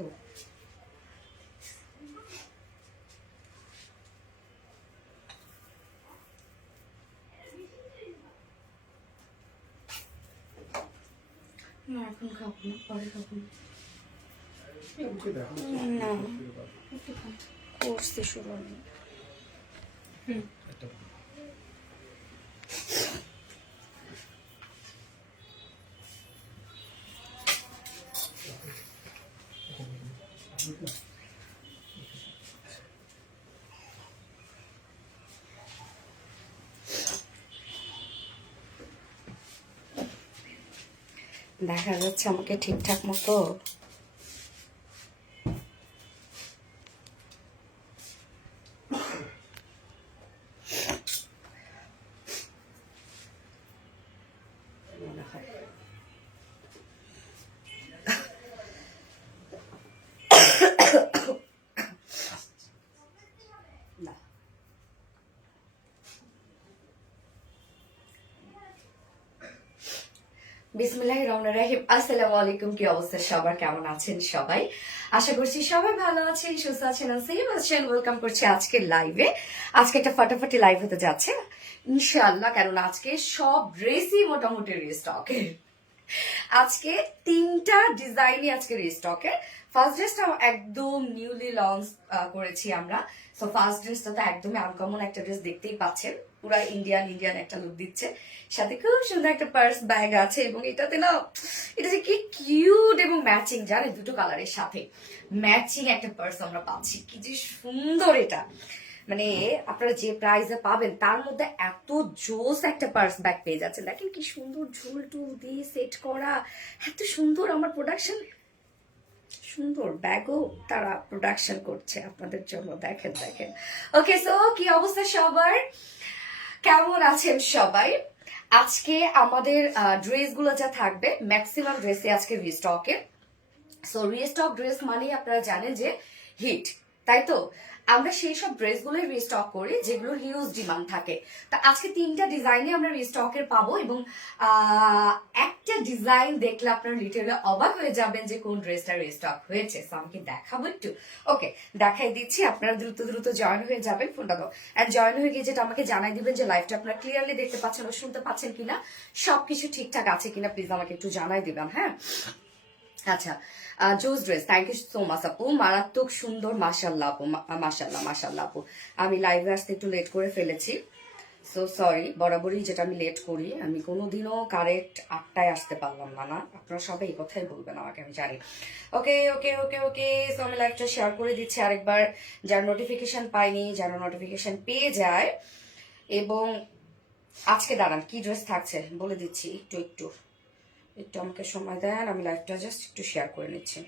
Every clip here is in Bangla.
তো না, এখন খাবো না, পরে খাবো না, করছি শুরু আমি। দেখা যাচ্ছে আমাকে ঠিকঠাক মতো মনে হয় না। বিসমিল্লাহির রহমানির রহিম। আসসালামু আলাইকুম। কি অবস্থা সবার, কেমন আছেন সবাই? আশা করছি সবাই ভালো আছেন, সুস্থ আছেন, সেম আছেন। ওয়েলকাম করছি আজকের লাইভে। আজকে একটা ফাটাফাটি লাইভ হতে যাচ্ছে ইনশাআল্লাহ, কারণ আজকে সব ড্রেসই মোটামুটি রিস্টকের। আজকে 3টা ডিজাইনই আজকে রিস্টকে। ফার্স্ট ড্রেসটা একদম নিউলি লঞ্চ করেছি আমরা। সো ফার্স্ট ড্রেসটা তো একদমই আনকমন একটা ড্রেস, দেখতেই পাচ্ছেন পুরা ইন্ডিয়ান একটা লুক দিচ্ছে, সাথে খুব সুন্দর একটা পার্স ব্যাগ আছে, এবং এটাতে না এটা যে কি কিউট এবং ম্যাচিং, জানে দুটো কালারের সাথে ম্যাচিং একটা পার্স আমরা পাচ্ছি, কি যে সুন্দর এটা। মানে আপনারা যে প্রাইসে পাবেন তার মধ্যে এত জোস একটা পার্স ব্যাগ পেয়ে যাচ্ছেন। দেখেন কি সুন্দর ঝুল টুল দিয়ে সেট করা, এত সুন্দর। আমার প্রোডাকশন সুন্দর ব্যাগও তারা প্রোডাকশন করছে আপনাদের জন্য। দেখেন দেখেন। ওকে, সো কি অবস্থা সবার, কেমন আছেন সবাই? আজকে আমাদের ড্রেসগুলো যা থাকবে, ম্যাক্সিমাম ড্রেসে আজকে রিস্টকে। সো রিস্টক ড্রেস মানে আপনারা জানেন যে হিট, তাই তো? আমরা সেই সব ড্রেসগুলোই রিস্টক করি যেগুলো হিউজ ডিমান্ড থাকে। তা আজকে 3টা ডিজাইনে আমরা রিস্টকের পাবো, এবং একটা ডিজাইন দেখলে আপনারা লিটারালি অবাক হয়ে যাবেন যে কোন ড্রেসটা রিস্টক হয়েছে। সো আমাকে দেখাবো একটু। ওকে, দেখাই দিচ্ছি, আপনারা দ্রুত দ্রুত জয়েন হয়ে যাবেন। ফোনটা দাও, এন্ড জয়েন হয়ে গিয়ে যেটা আমাকে জানাই দিবেন যে লাইভটা আপনারা ক্লিয়ারলি দেখতে পাচ্ছেন ও শুনতে পাচ্ছেন কিনা, সবকিছু ঠিকঠাক আছে কিনা প্লিজ আমাকে একটু জানাই দিবেন। হ্যাঁ, আচ্ছা। জোস dress, thank you so much আপু, মারাত্মক সুন্দর, মাশাল্লাহ আপু, মাশাল্লাহ মাশাল্লাহ আপু। আমি লাইভে আসতে একটু লেট করে ফেলেছি, সো সরি। বরাবরই যেটা আমি লেট করি, আমি কোনোদিনও কারেক্ট 8টায় আসতে পারলাম না। আপনারা সবাই এই কথাই বলবেন আমাকে, আমি জানি। ওকে ওকে ওকে ওকে, সো আমি লাইভটা শেয়ার করে দিচ্ছি আরেকবার, যারা নোটিফিকেশন পাইনি যেন নোটিফিকেশন পেয়ে যায়। এবং আজকে দাঁড়ান কি ড্রেস থাকছে বলে দিচ্ছি, একটু একটু একটু আমাকে সময় দেন, আমি লাইভটা জাস্ট একটু শেয়ার করে নিচ্ছি।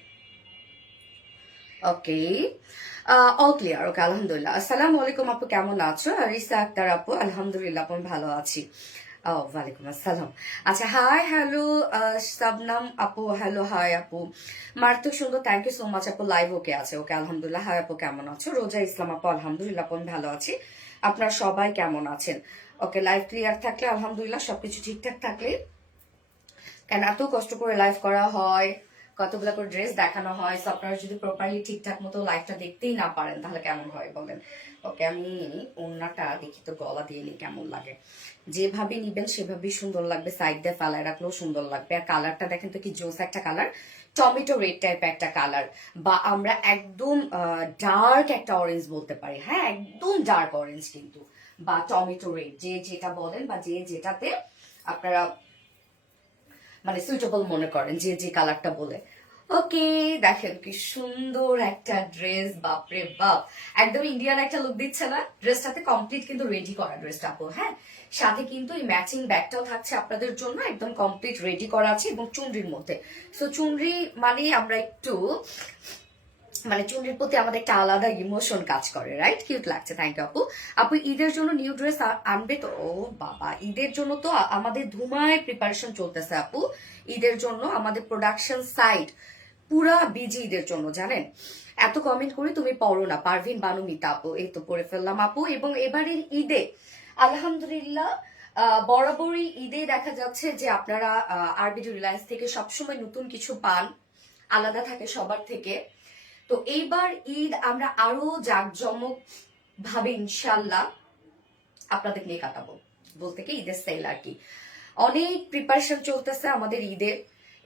ওকে, অল ক্লিয়ার। ওকে, আলহামদুলিল্লাহ। আসসালামু আলাইকুম আপু, কেমন আছো? রিসা আক্তার আপু, আলহামদুলিল্লাহ আপু, আমি ভালো আছি। ও ওয়ালাইকুম আসসালাম। আচ্ছা, হাই হ্যালো শবনম আপু, হ্যালো হাই আপু, মারাত্মক সুন্দর, থ্যাংক ইউ সো মাচ আপু। লাইভ ওকে আছে? ওকে, আলহামদুলিল্লাহ। হাই আপু, কেমন আছো? রোজা ইসলাম আপু, আলহামদুলিল্লাহ আপু, আমি ভালো আছি। আপনারা সবাই কেমন আছেন? ওকে, লাইভ ক্লিয়ার থাকলে আলহামদুলিল্লাহ, সবকিছু ঠিকঠাক থাকলে, কেন এত কষ্ট করে লাইভ করা হয়, কতগুলো করে ড্রেস দেখানো হয়, সো আপনারা যদি প্রপারলি ঠিকঠাক মতো লাইভটা দেখতেই না পারেন তাহলে কেমন হয় বলেন? ওকে, আমি ওড়নাটা দেখি তো, গলা দিয়ে নি কেমন লাগে। যেভাবে নিবেন সেভাবেই সুন্দর লাগবে, সাইড দিয়ে ফালায় রাখলেও সুন্দর লাগবে। আর কালারটা দেখেন তো কি জোস একটা কালার, টমেটো রেড টাইপের একটা কালার, বা আমরা একদম ডার্ক একটা অরেঞ্জ বলতে পারি। হ্যাঁ, একদম ডার্ক অরেঞ্জ কিন্তু, বা টমেটো রেড, যে যেটা বলেন বা যে যেটাতে আপনারা মানে সুইটেবল মনে করেন, যে যে কালারটা বলে। ওকে, দেখেন কি সুন্দর একটা ড্রেস, বাপরে বাপ, একদম ইন্ডিয়ান একটা লুক দিচ্ছে না? ড্রেসটাতে কমপ্লিট কিন্তু রেডি করা ড্রেসটা আপু। হ্যাঁ, সাথে কিন্তু এই ম্যাচিং ব্যাগটাও থাকছে আপনাদের জন্য, একদম কমপ্লিট রেডি করা আছে, এবং চুনরির মধ্যে। সো চুনরি মানে আমরা একটু মানে চুনরির প্রতি আমাদের একটা আলাদা ইমোশন কাজ করে, রাইট? কিউট লাগছে, থ্যাংক ইউ আপু। আপু ঈদের জন্য নিউ ড্রেস আনবে তো? ও বাবা, ঈদের জন্য তো আমাদের ধুমায় প্রিপারেশন চলতেছে আপু। ঈদের জন্য আমাদের প্রোডাকশন সাইড পুরা বিজি ঈদের জন্য, জানেন। এত কমেন্ট করি তুমি পড়ো না, পারভিন বানু মিতা আপু, এই তো পড়ে ফেললাম আপু। এবং এবারের ঈদে আলহামদুলিল্লাহ বরাবরই ঈদে দেখা যাচ্ছে যে আপনারা আরবিডি রিলায়েন্স থেকে সবসময় নতুন কিছু পান, আলাদা থাকে সবার থেকে। তো এইবার ঈদ আমরা আরো জাঁকজমক ভাবে ইনশাল্লাহ আপনাদের নিয়ে কাটাবো, বলতে কি ঈদের সেল আর কি। অনেক প্রিপারেশন চলতেছে আমাদের ঈদের,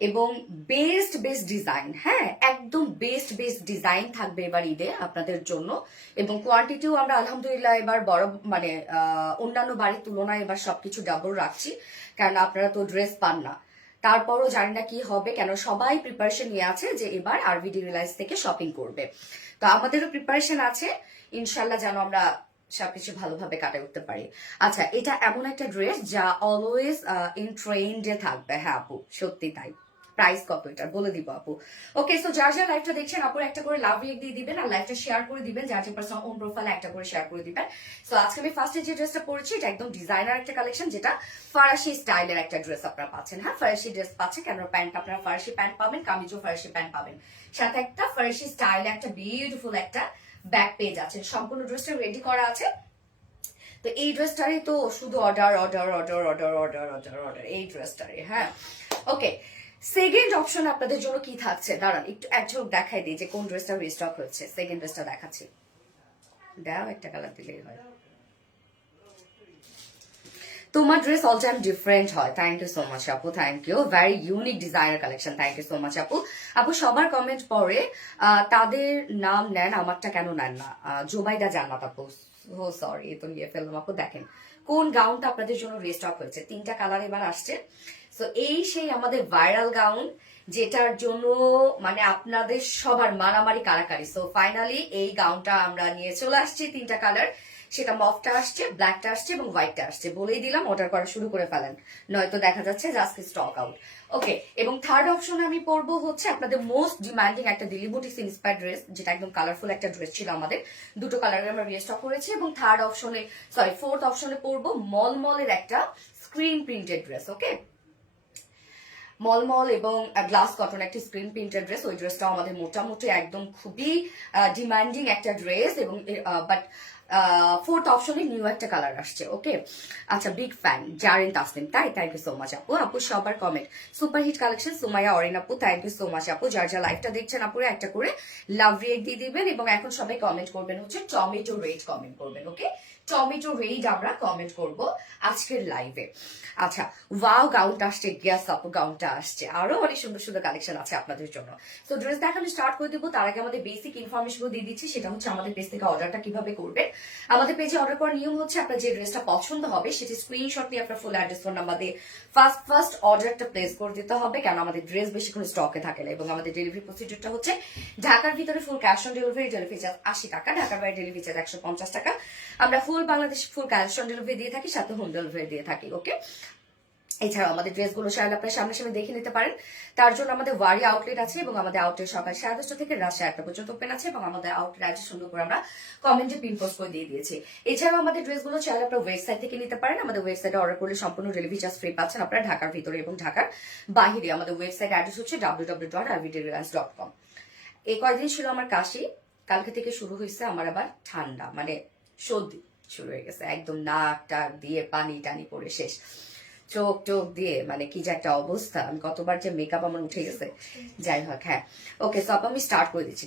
এবং বেস্ট বেস্ট ডিজাইন, হ্যাঁ একদম বেস্ট বেস্ট ডিজাইন থাকবে এবার ঈদে আপনাদের জন্য। এবং কোয়ান্টিটিও আমরা আলহামদুলিল্লাহ এবার বড় মানে অন্যান্য বাড়ির তুলনায় এবার সবকিছু ডাবল রাখছি, কারণ আপনারা তো ড্রেস পান না। তারপরও জানি না কি হবে, কেন সবাই প্রিপারেশন নিয়ে আছে যে এবার আরভিডি রিলায়েন্স থেকে শপিং করবে। তো আমাদেরও প্রিপারেশন আছে ইনশাল্লাহ, যেন আমরা সবকিছু ভালোভাবে কাটায় উঠতে পারি। আচ্ছা, এটা এমন একটা ড্রেস যা অলওয়েজ ইন ট্রেন্ডে থাকবে। হ্যাঁ আপু, সত্যি তাই। প্রাইস কত এটা বলে দিব আপু। ওকে, সো যার যার লাইভটা দেখছেন আপুর একটা করে লাভ রিয়েক্ট দিয়ে দিবেন, আর লাইভটা শেয়ার করে দিবেন, যার যে পার্সন ওন প্রোফাইলে একটা করে শেয়ার করে দিবেন। সো আজকে আমি ফার্স্টে যে ড্রেসটা পরেছি এটা একদম ডিজাইনার একটা কালেকশন, যেটা ফরাসি স্টাইলের একটা ড্রেস আপনারা পাচ্ছেন। হ্যাঁ, ফরাসি ড্রেস পাচ্ছেন, কেন প্যান্ট আপনারা ফরাসি প্যান্ট পাবেন, কামিজও ফরাসি প্যান্ট পাবেন, সাথে একটা ফরাসি স্টাইলে একটা বিউটিফুল একটা ব্যাক পেজ আছে। সম্পূর্ণ ড্রেসটা রেডি করা আছে। তো এই ড্রেসটারই তো শুধু order order order order order order order এই ড্রেসটারই। হ্যাঁ, ওকে, সেকেন্ড অপশন আপনাদের জন্য কি থাকছে দাঁড়ান একটু এক ঝলক দেখাই দিই যে কোন ড্রেসটা রিস্টক হচ্ছে। সেকেন্ড ড্রেসটা দেখাচ্ছি, দাও একটা কালার দিলেই হয়। তোমার ড্রেস অল টাইম ডিফারেন্ট হয়। থ্যাংক ইউ সো মাচ আপু, thank you, very unique designer collection. Thank you so much আপু। আপু সবার কমেন্ট পরে তাদের নাম নেন, আমারটা কেন নেন না? জোবাইদা জান্নাত আপু, ও সরি তো নিয়ে ফেললাম আপু। দেখেন কোন গাউনটা আপনাদের জন্য রিস্টক হয়েছে, তিনটা কালার এবার আসছে। সো এই সেই আমাদের ভাইরাল গাউন, যেটার জন্য মানে আপনাদের সবার মারামারি কারাকারি। সো ফাইনালি এই গাউনটা আমরা নিয়ে চলে আসছি, তিনটা কালার, সেটা মফটা আসছে, ব্ল্যাকটা আসছে এবং হোয়াইটটা আসছে। বলেই দিলাম অর্ডার করা শুরু করে ফেলেন, নয়তো দেখা যাচ্ছে যে আজকে স্টক আউট। ওকে, এবং থার্ড অপশনে আমি পরবো হচ্ছে আপনাদের মোস্ট ডিমান্ডিং একটা দিল্লি বুটিক্স ইন্সপায়ার্ড ড্রেস, যেটা একদম কালারফুল একটা ড্রেস ছিল আমাদের, দুটো কালারের আমরা রিস্টক করেছি। এবং থার্ড অপশনে ফোর্থ অপশনে পরবো মলমলের একটা স্ক্রিন প্রিন্টেড ড্রেস। ওকে, মলমল এবং গ্লাস কটন একটা স্ক্রিন প্রিন্টেড ড্রেস। ওই ড্রেসটাও আমাদের মোটামুটি একদম খুবই ডিমান্ডিং একটা ড্রেস, এবং বাট ফোর্থ অপশনে নিউ একটা কালার আসছে। ওকে, আচ্ছা, বিগ ফ্যান জারিন তাসনিম, তাই থ্যাংক ইউ সো মাচ আপু। আপু সবার comment super hit collection, Sumaiya Orin আপু, থ্যাংক ইউ সো মাচ আপু। যার যা লাইভটা দেখছেন আপুরে একটা করে লাভ রিয়েক্ট দিয়ে দিবেন, এবং এখন সবাই কমেন্ট করবেন হচ্ছে টমেটো রেড কমেন্ট করবেন। ওকে, টমেটো রেড আমরা কমেন্ট করব আজকের লাইভে। আচ্ছা, ওয়াও গাউনটা আসছে, গ্যাস আপু গাউনটা আসছে, আরো অনেক সুন্দর সুন্দর কালেকশন আছে আপনাদের জন্য। তো ড্রেস দেখানো স্টার্ট করে দেবো, তার আগে আমাদের বেসিক ইনফরমেশন দিয়ে দিচ্ছি, সেটা হচ্ছে আমাদের পেজ থেকে অর্ডারটা কিভাবে করবেন। আমাদের পেজে অর্ডার করার নিয়ম হচ্ছে আপনার যে ড্রেসটা পছন্দ হবে সেটি স্ক্রিনশট দিয়ে আপনার ফুল অ্যাড্রেস ফোন নাম্বার দিয়ে ফার্স্ট অর্ডারটা প্লেস করে দিতে হবে, কেন আমাদের ড্রেস বেশিক্ষণ স্টকে থাকে না। এবং আমাদের ডেলিভারি প্রসিডিউরটা হচ্ছে ঢাকার ভিতরে full cash on delivery, delivery charge 80 টাকা, ঢাকার বাইরে ডেলিভারি চার্জ 150 টাকা। আমরা full Bangladesh full cash on delivery দিয়ে থাকি, সাথে হোম ডেলিভারি দিয়ে থাকি। ওকে, এছাড়াও আমাদের ড্রেসগুলো চাইলে আপনার সামনাসামনি দেখে নিতে পারেন। তার জন্য আমাদের ওয়ারি আউটলেট আছে, এবং আমাদের আউটলেট সকাল 10:30 থেকে রাত 1:30 পর্যন্ত ওপেন আছে, এবং আমাদের আউটলেট আজ সুন্দর করে আমরা কমেন্টে পিন পোস্ট করে দিয়ে দিয়েছি। এছাড়াও আমাদের ড্রেসগুলো চাইলে আপনার ওয়েবসাইট থেকে নিতে পারেন। আমাদের ওয়েবসাইটে অর্ডার করলে সম্পূর্ণ ডেলিভারি চার্জ ফ্রি পাচ্ছেন আপনারা ঢাকার ভিতরে এবং ঢাকার বাহিরে। আমাদের ওয়েবসাইট অ্যাড্রেস হচ্ছে www.rvdreliance.com। এই কয়দিন ছিল আমার কাশি, কালকে থেকে শুরু হয়েছে আমার আবার ঠান্ডা, মানে সর্দি শুরু হয়ে গেছে, একদম নাক টাক দিয়ে পানি টানি পড়ে শেষ, চোখ টোক দিয়ে মানে কি যে একটা অবস্থা। আমি কতবার যে মেকআপ আমার উঠে গেছে, যাই হোক। হ্যাঁ, ওকে, সো আপু আমি স্টার্ট করে দিচ্ছি।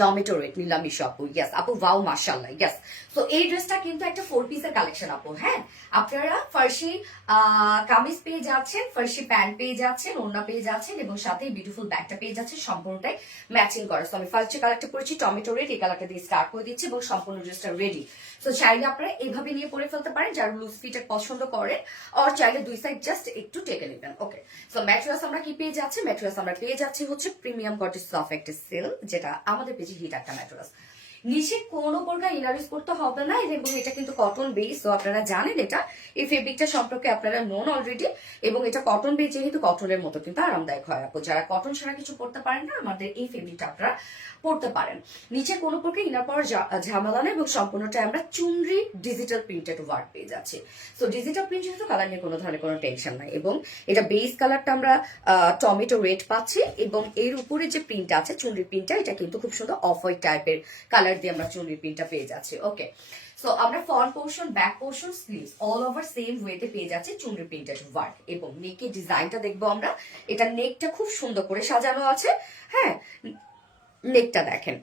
টমেটো রেড নিলাম আপু, ইয়াস আপু, ওয়াও মাশাআল্লাহ, ইয়াস। তো এই ড্রেসটা কিন্তু একটা 4 পিসের কালেকশন আপু। হ্যাঁ, আপনারা ফার্সি কামিজ পেয়ে যাচ্ছেন, ফার্সি প্যান্ট পেয়ে যাচ্ছেন, ওড়না পেয়ে যাচ্ছেন, এবং সাথে বিউটিফুল ব্যাগটা পেয়ে যাচ্ছেন, সম্পূর্ণটাই ম্যাচিং করা। তো আমি ফার্স্ট যে কালারটা পরেছি টমেটো রেড, এই কালারটা দিয়ে স্টার্ট করে দিচ্ছি, এবং সম্পূর্ণ ড্রেসটা রেডি। তো চাইলে আপনারা এইভাবে নিয়ে পরে ফেলতে পারেন যারা লুজ ফিটের পছন্দ করেন, আর চাইলে দুই সাইড জাস্ট একটু টেকে নেবেন। ওকে, সো ম্যাটেরিয়ালস আমরা কি পেয়ে যাচ্ছি? ম্যাটেরিয়ালস আমরা পেয়ে যাচ্ছি হচ্ছে প্রিমিয়াম কটন সফট একটা সিল্ক, যেটা আমাদের পেজে হিট একটা ম্যাটেরিয়ালস। নিচে কোনো প্রকার ইনার ইউজ করতে হবে না, এবং এটা কিন্তু কটন বেস। তো আপনারা জানেন এটা, এই ফেব্রিকটা সম্পর্কে আপনারা নোন অলরেডি, এবং এটা কটন বেস যেহেতু কটনের মতো কিন্তু আরামদায়ক হয় আপু। যারা কটন ছাড়া কিছু পড়তে পারেন না, আমাদের এই ফেব্রিকটা আপনারা পড়তে পারেন। নিচে কোনো প্রকার ইনার পাওয়ার ঝামেলা নেই, এবং সম্পূর্ণটা আমরা চুনরি ডিজিটাল প্রিন্টেড ওয়ার্ক পেয়ে যাচ্ছি। সো ডিজিটাল প্রিন্ট যেহেতু কালার নিয়ে কোনো ধরনের কোনো টেনশন নাই, এবং এটা বেস কালারটা আমরা টমেটো রেড পাচ্ছি, এবং এর উপরে যে প্রিন্ট আছে চুনরি প্রিন্টটা, এটা কিন্তু খুব সুন্দর অফ হোয়াইট টাইপের কালার দিয়ে আমরা চুনরি প্রিন্টটা পেয়ে যাচ্ছি। ওকে, সো আমরা front portion, back portion, sleeves all over same ওয়েতে পেয়ে যাচ্ছি চুনরি প্রিন্টেড ওয়ার্ক। এবং নেকের ডিজাইনটা দেখবো আমরা, এটা নেকটা খুব সুন্দর করে সাজানো আছে। হ্যাঁ, নেকটা দেখেন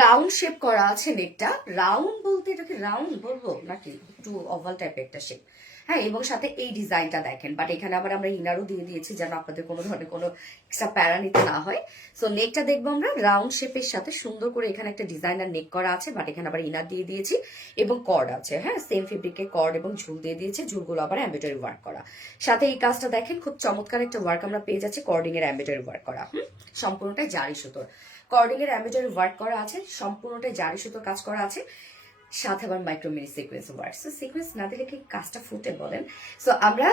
রাউন্ড শেপ করা আছে। নেকটা রাউন্ড বলতে এটাকে রাউন্ড বলবো নাকি একটু ওভাল টাইপের একটা শেপ। হ্যাঁ, এবং সাথে এই ডিজাইনটা দেখেন, বাট এখানে আবার আমরা ইনারও দিয়ে দিয়েছি যেন আপনাদের কোনো ধরনের কোনো এক্সট্রা প্যারা নিতে না হয়। সো নেকটা দেখবো আমরা রাউন্ড শেপের সাথে সুন্দর করে এখানে একটা ডিজাইনার নেক করা আছে, বাট এখানে আবার ইনার দিয়ে দিয়েছি এবং কর্ড আছে। হ্যাঁ, সেম ফেব্রিকের কর্ড এবং ঝুল দিয়ে দিয়েছে, ঝুলগুলো আবার এমব্রয়ডারি ওয়ার্ক করা। সাথে এই কাজটা দেখেন খুব চমৎকার একটা ওয়ার্ক আমরা পেয়ে যাচ্ছি, কর্ডিং এর এমব্রয়ডারি ওয়ার্ক করা। সম্পূর্ণটাই জারি সুতোর কর্ডিং এর এমব্রয়ডারি ওয়ার্ক করা আছে, সম্পূর্ণটাই জারি সুতোর কাজ করা আছে, সাথে আবার micro mini sequence work. So sequence না দিলে কি কাজটা ফুটে বলেন? সো আমরা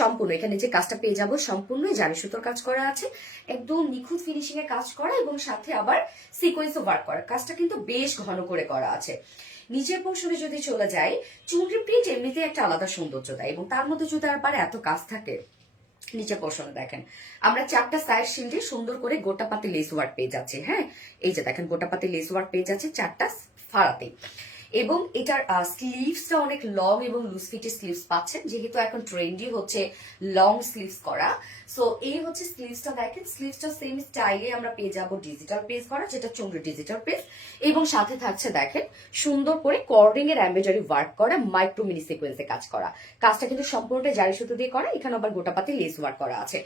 সম্পূর্ণ এখানে যে কাজটা পেয়ে যাব সম্পূর্ণ জারি সুতোর কাজ করা আছে, একদম নিখুঁত ফিনিশিং এ কাজ করা এবং সাথে আবার সিকোয়েন্স ওয়ার্ক করা। কাজটা কিন্তু বেশ ঘন করে করা আছে। নিচের পোর্শনে যদি চলে যায়, চুনরি প্রিন্ট এমনিতে একটা আলাদা সৌন্দর্য দেয় এবং তার মধ্যে যদি আবার এত কাজ থাকে। নিচে পোর্শনে দেখেন আমরা 4টা সাইড শিল্ডে সুন্দর করে গোটাপাতি লেস ওয়ার্ক পেয়ে যাচ্ছে। হ্যাঁ, এই যে দেখেন গোটাপাতি লেস ওয়ার্ক পেয়ে যাচ্ছে 4টা ফাড়াতে। এবং এটার স্লিভসটা অনেক লং এবং লুজ ফিটের স্লিভস পাচ্ছেন, যেহেতু এখন ট্রেন্ডি হচ্ছে লং স্লিভস করা। সো এই হচ্ছে স্লিভসটা দেখেন, স্লিভসটা সেম স্টাইলে আমরা পেয়ে যাবো ডিজিটাল পেজ করা, যেটা চুমড়ি ডিজিটাল পেজ, এবং সাথে থাকছে দেখেন সুন্দর করে কর্ডিং এর এমব্রয়ডারি ওয়ার্ক করা, মাইক্রো মিনি সিকোয়েন্সে কাজ করা। কাজটা কিন্তু সম্পূর্ণটা জারি সুতো দিয়ে করা, এখানে আবার গোটাপাতি লেস ওয়ার্ক করা আছে।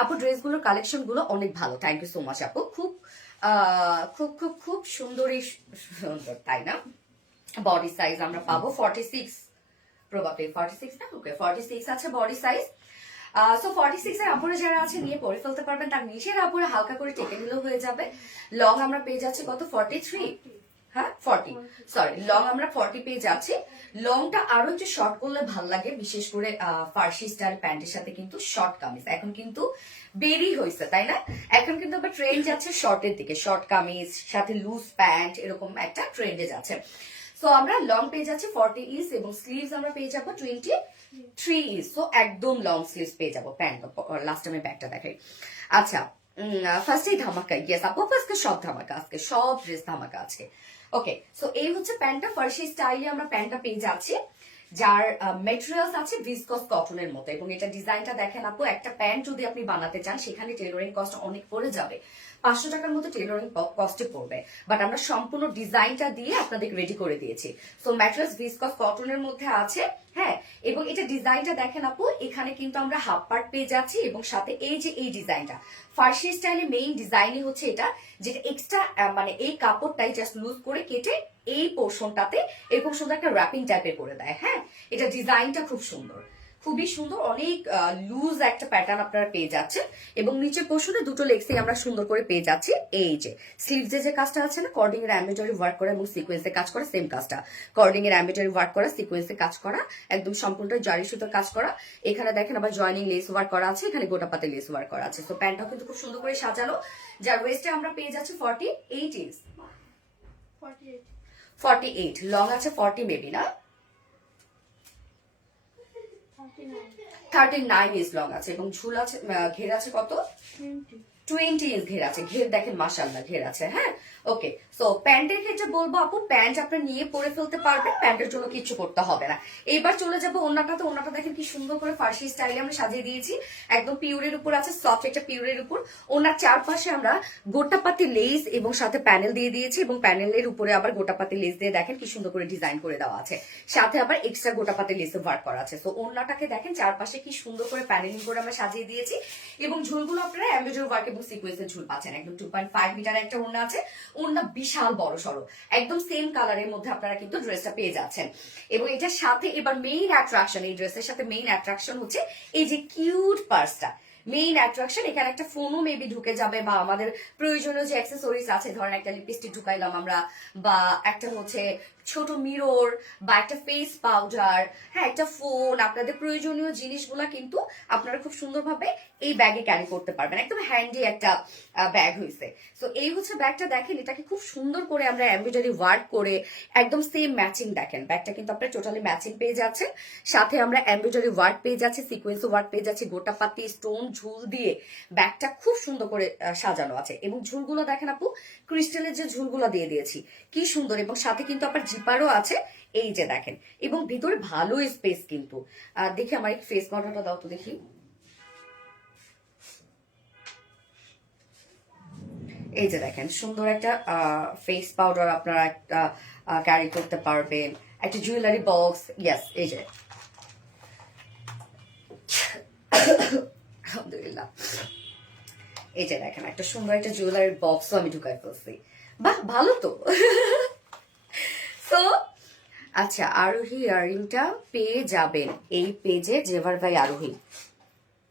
আপু ড্রেসগুলোর কালেকশন গুলো অনেক ভালো, থ্যাংক ইউ সো মাচ আপু। খুব খুব খুব খুব সুন্দরই সুন্দর, তাই না? বডি সাইজ আমরা পাবো 46, প্রবাবলি 46 না, ওকে 46 আছে বডি সাইজ। সো 46 এর আপুরে যারা আছে নিয়ে পরে ফেলতে পারবেন, তার নিচের আপুরে হালকা করে টেকে নিলেও হয়ে যাবে। লং আমরা পেয়ে যাচ্ছি কত 43, হ্যাঁ 40, সরি লং আমরা 40 পেয়ে যাচ্ছি। লংটা আরো একটু শর্ট করলে ভাল লাগে, বিশেষ করে ফার্সি স্টাইল প্যান্টের সাথে কিন্তু শর্ট কামিজ এখন কিন্তু বেরি হয়েছে, তাই না? এখন কিন্তু আবার ট্রেন্ড যাচ্ছে শর্টের দিকে, শর্ট কামিজ সাথে লুজ প্যান্ট, এরকম একটা ট্রেন্ডে যাচ্ছে। সো আমরা লং পেয়ে যাচ্ছি 40 ইঞ্চ এবং স্লিভস আমরা পেয়ে যাবো 23 ইঞ্চ। সো একদম লং স্লিভস পেয়ে যাবো। প্যান্ট লাস্ট টাইমে ব্যাগটা দেখাই। আচ্ছা, ফার্স্টেই ধামাকা, ইয়েস আপু আজকে সব ধামাকা, আজকে সব ড্রেস ধামাকা আছে। ওকে, সো এই হচ্ছে প্যান্টটা, ফার্সি স্টাইলে আমরা প্যান্টটা পেয়ে যাচ্ছি, যার মেটেরিয়ালস আছে ভিসকস কটনের মতো। এবং এটা ডিজাইনটা দেখেন আপু, একটা প্যান্ট যদি আপনি বানাতে চান সেখানে টেলরিং কস্ট অনেক পড়ে যাবে, 500 টাকার মতো টেলরিং কস্টে পড়বে, বাট আমরা সম্পূর্ণ ডিজাইনটা দিয়ে আপনাদের রেডি করে দিয়েছি। সো ম্যাটেরিয়ালস ভিসকস কটনের মধ্যে আছে। হ্যাঁ, এবং এটা ডিজাইনটা দেখেন আপু, এখানে কিন্তু আমরা হাফ পার্ট পেয়ে যাচ্ছি এবং সাথে এই যে এই ডিজাইনটা ফার্সি স্টাইলে মেইন ডিজাইনই হচ্ছে এটা, যেটা এক্সট্রা মানে এই কাপড়টাই জাস্ট লুজ করে কেটে এই পোর্শনটাতে এরকম সুন্দর একটা র্যাপিং টাইপের করে দেয়। হ্যাঁ, এটা ডিজাইনটা খুব সুন্দর, খুবই সুন্দর, অনেক লুজ একটা প্যাটার্ন আপনারা পেয়ে যাচ্ছেন। এবং নিচের পোর্শনে দুটো লেগসে আমরা সুন্দর করে পেয়ে যাচ্ছি এই যে স্লিভসে যে কাজটা আছে না, কর্ডিং এর এমব্রয়ডারি ওয়ার্ক করা এবং সিকোয়েন্সে কাজ করা, সেম কাজটা কর্ডিং এর এমব্রয়ডারি ওয়ার্ক করা, সিকোয়েন্সে কাজ করা, একদম সম্পূর্ণ জারি সুতোর কাজ করা। এখানে দেখেন আবার জয়েনিং লেস ওয়ার্ক করা আছে, এখানে গোটাপাতে লেস ওয়ার্ক করা আছে। তো প্যান্টটাও কিন্তু খুব সুন্দর করে সাজানো, যার ওয়েস্টে আমরা পেয়ে যাচ্ছি 48 ইঞ্চ, 48 লং আছে 40 মেবি না 39 ইঞ্চ লং আছে এবং ঝুল আছে, ঘের আছে কত 20 ইঞ্চ ঘের আছে। ঘের দেখেন মাশাআল্লাহ ঘের আছে। হ্যাঁ, ওকে। সো প্যান্টের ক্ষেত্রে বলবো আপু প্যান্ট আপনার নিয়ে পরে ফেলতে পারবেন, প্যান্টের জন্য কিছু করতে হবে না। এইবার চলে যাবো ওন্নাটা। তো ওন্নাটা দেখেন কি সুন্দর করে ফার্সি স্টাইলে আমরা সাজিয়ে দিয়েছি, একদম পিওরের উপর আছে, সফট একটা পিওরের উপর। ওনার চারপাশে আমরা গোটাপাতি লেস এবং সাথে প্যানেল দিয়ে দিয়েছি এবং প্যানেলের উপরে আবার গোটাপাতি লেস দিয়ে দেখেন কি সুন্দর করে ডিজাইন করে দেওয়া আছে, সাথে আবার এক্সট্রা গোটাপাতি লেস ওয়ার্ক করা আছে। তো ওন্নাটাকে দেখেন চারপাশে কি সুন্দর করে প্যানেলিং করে আমরা সাজিয়ে দিয়েছি এবং ঝুলগুলো আপনারা এমব্রয়ডারি ওয়ার্ক এবং সিকোয়েন্সের ঝুল পাচ্ছেন। একদম 2.5 মিটার একটা ওন্না আছে, ওন্না বিশাল বড় সড়ো, একদম সেম কালারের মধ্যে আপনারা কিন্তু ড্রেসটা পেয়ে যাচ্ছেন। এবং এটার সাথে এবার মেইন অ্যাট্রাকশন, এই ড্রেসের সাথে মেইন অ্যাট্রাকশন হচ্ছে এই যে কিউট পার্সটা, মেইন অ্যাট্রাকশন। এখানে একটা ফোনও মেবি ঢুকে যাবে, বা আমাদের প্রয়োজনীয় যে অ্যাক্সেসরিজ আছে, ধরেন একটা লিপস্টিক ঢুকাইলাম আমরা, বা একটা হচ্ছে ছোট মিরর, বা একটা ফেস পাউডার, হ্যাঁ একটা ফোন, আপনাদের প্রয়োজনীয় জিনিসগুলা কিন্তু আপনারা খুব সুন্দরভাবে এই ব্যাগে ক্যারি করতে পারবেন। একদম হ্যান্ডি একটা ব্যাগ হয়েছে। সো এই হচ্ছে ব্যাগটা, দেখেন এটাকে খুব সুন্দর করে আমরা এমব্রয়ডারি ওয়ার্ক করে একদম সেম ম্যাচিং, দেখেন ব্যাগটা কিন্তু আপনারা টোটালি ম্যাচিং পেয়ে যাচ্ছে, সাথে আমরা এমব্রয়ডারি ওয়ার্ক পেয়ে যাচ্ছি, সিকোয়েন্স ওয়ার্ক পেয়ে যাচ্ছি, গোটাপাতি স্টোন ঝুল দিয়ে ব্যাগটা খুব সুন্দর করে সাজানো আছে। এবং ঝুলগুলো দেখেন আপু, ক্রিস্টালের যে ঝুলগুলো দিয়ে দিয়েছি কি সুন্দর, এবং সাথে কিন্তু আবার জিপারও আছে এই যে দেখেন, এবং ভিতরে ভালো স্পেস কিন্তু। দেখি আমার এই ফেস মডেলটা দাও তো দেখি, এই যে দেখেন সুন্দর একটা ফেস পাউডার আপনারা একটা ক্যারি করতে পারবেন, একটা জুয়েলারি বক্স, ইয়েস এই যে আলহামদুলিল্লাহ, এই যে দেখেন একটা সুন্দর একটা জুয়েলারি বক্সও আমি ঢুকাই ফেলছি। বাহ ভালো তো। তো আচ্ছা, আরোহী ইয়াররিংটা পেয়ে যাবেন এই পেজে, জেভার ভাই আরোহী,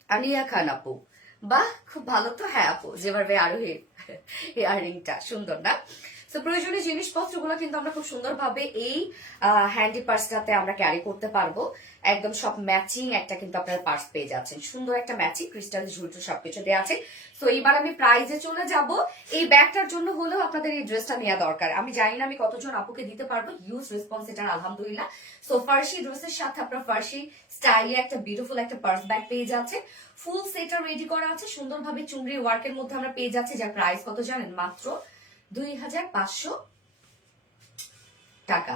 আলিয়া খান আপু। বাহ খুব ভালো তো। হ্যাঁ আপু, জেভার ভাই আরোহীর ইয়াররিংটা সুন্দর না? তো প্রয়োজনীয় জিনিসপত্রগুলো কিন্তু আমরা খুব সুন্দরভাবে এই হ্যান্ডি পার্সটাতে আমরা ক্যারি করতে পারবো। একদম সব ম্যাচিং একটা কিন্তু আপনারা পার্স পেয়ে যাচ্ছেন, সুন্দর একটা ম্যাচিং ক্রিস্টাল ঝুলটু সবকিছু দেওয়া আছে। তো এইবার আমি প্রাইজে চলে যাব। এই ব্যাগটার জন্য হলেও আপনাদের এই ড্রেসটা নেওয়া দরকার। আমি জানি না আমি কতজন আপুকে দিতে পারবো, হিউজ রেসপন্স এটার আলহামদুলিল্লাহ। সো ফার্সি ড্রেসের সাথে আপনার ফার্সি স্টাইলে একটা বিউটিফুল একটা পার্স ব্যাগ পেয়ে যাচ্ছে, ফুল সেটটা রেডি করা আছে সুন্দরভাবে চুনরি ওয়ার্কের মধ্যে আমরা পেয়ে যাচ্ছি, যার প্রাইস কত জানেন? মাত্র 2500 টাকা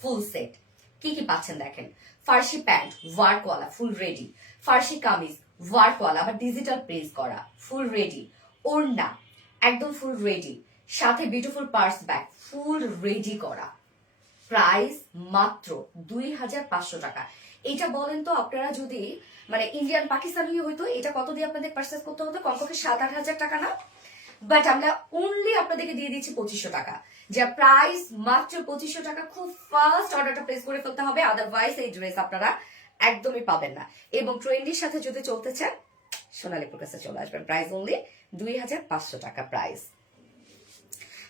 ফুল সেট। কি কি পাচ্ছেন দেখেন, ফার্সি প্যান্ট ওয়ার্কওয়ালা ফুল রেডি, ফার্সি কামিজ ওয়ার্কওয়ালা আবার ডিজিটাল প্রিন্ট করা ফুল রেডি, ওড়না একদম ফুল রেডি, সাথে beautiful purse bag full ready করা, প্রাইস মাত্র 2500 টাকা। এটা বলেন তো আপনারা যদি মানে ইন্ডিয়ান পাকিস্তানি হইতো এটা কত দিয়ে আপনাদের পারচেস করতে হতো? কমপক্ষে 7-8 হাজার টাকা না? বাট আমরা অনলি আপনাদেরকে দিয়ে দিচ্ছি 2500 টাকা, যা প্রাইস মাত্র 2500 টাকা। খুব ফাস্ট অর্ডারটা প্লেস করে ফেলতে হবে, আদারওয়াইজ এই ড্রেস আপনারা একদমই পাবেন না। এবং ট্রেন্ডির সাথে যদি চলতে চান সোনালীপুর কাছে চলে আসবেন, প্রাইস অনলি 2500 টাকা price.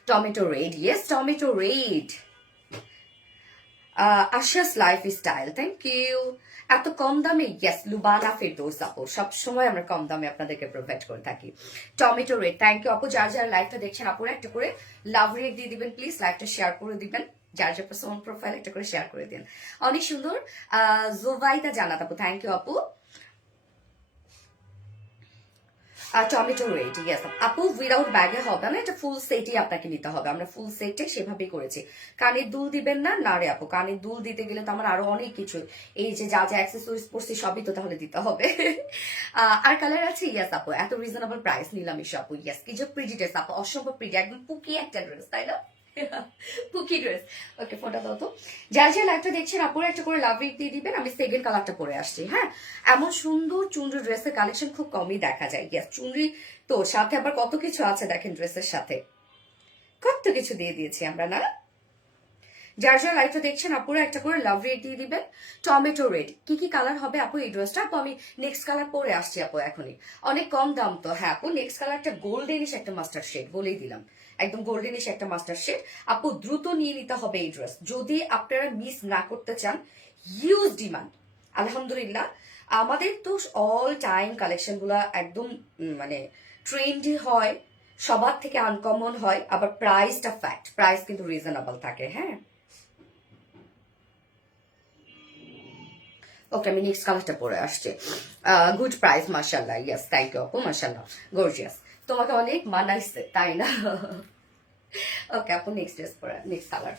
Tomato red, yes tomato red. Asha's lifestyle, thank you. এত কম দামে, ইয়েস লুবানা ফেরদৌস আপু, সবসময় আমরা কম দামে আপনাদেরকে প্রোভাইড করে থাকি। টমেটো রেড, থ্যাংক ইউ আপু। যার যার লাইভটা দেখছেন আপুরা একটা করে লাভ রেট দিয়ে দিবেন প্লিজ, লাইভটা শেয়ার করে দিবেন, যার যার পার্সোনাল প্রোফাইল একটা করে শেয়ার করে দিন। অনেক সুন্দর। জোভাইতা জানাত আপু, থ্যাংক ইউ আপু। টমেটো রেড, ইয়েস আপু। উইদাউট ব্যাগে হবে না, এটা ফুল সেটই আপনাকে নিতে হবে, আমরা ফুল সেটে সেভাবেই করেছি। কানের দুল দিবেন না? না রে আপু, কানের দুল দিতে গেলে তো আমার আরো অনেক কিছু, এই যে যা যা অ্যাক্সেসরিজ পড়ছি সবই তো তাহলে দিতে হবে। আর কালার আছে, ইয়েস আপু, এত রিজনেবল প্রাইস নিলাম এসে আপু, ইয়েস কি যে প্রিটি ড্রেস আপু, অসম্ভব প্রিটি, একদম পুকি একটা ড্রেস, তাই না? পুকি ড্রেস। ওকে ফোনটা দাও তো। যার যে লাইভটা দেখছেন আপুরা একটা করে লাভ রেট দিয়ে দিবেন, আমি সেকেন্ড কালারটা পরে আসছি। হ্যাঁ, এমন সুন্দর চুনরি ড্রেসের কালেকশন খুব কমই দেখা যায়। ইয়েস চুনরি তো সাথে আবার কত কিছু আছে দেখেন, ড্রেসের সাথে কত কিছু দিয়ে দিয়েছি আমরা না? যার যার লাইভটা দেখছেন আপুরা একটা করে লাভ রেড দিয়ে দিবেন। টমেটো রেড, কি কি কালার হবে আপু এই ড্রেসটা? আপু আমি নেক্সট কালার পরে আসছি আপু, এখনই অনেক কম দাম তো। হ্যাঁ আপু, নেক্সট কালারটা গোল্ডেনিশ একটা মাস্টার শেড, বলেই দিলাম একদম গোল্ডেনিশ একটা মাস্টার শেড। আপু দ্রুত নিয়ে নিতে হবে এই ড্রেস, যদি আপনারা মিস না করতে চান। হিউজ ডিমান্ড আলহামদুলিল্লাহ। আমাদের তো অল টাইম কালেকশন গুলা একদম মানে ট্রেন্ডি হয়, সবার থেকে আনকমন হয়, আবার প্রাইসটা ফ্যাক্ট, প্রাইস কিন্তু রিজনেবল থাকে। হ্যাঁ ওকে, আমি নেক্সট কালারটা পরে আসছি। গুড প্রাইস মাশাল্লাহ, ইয়েস থ্যাংক ইউ আপু, মাশাল্লাহ গর্জিয়াস, তোমাকে অনেক মানাইছে তাই না? ওকে আপু, নেক্সট ড্রেস পরে, নেক্সট কালার।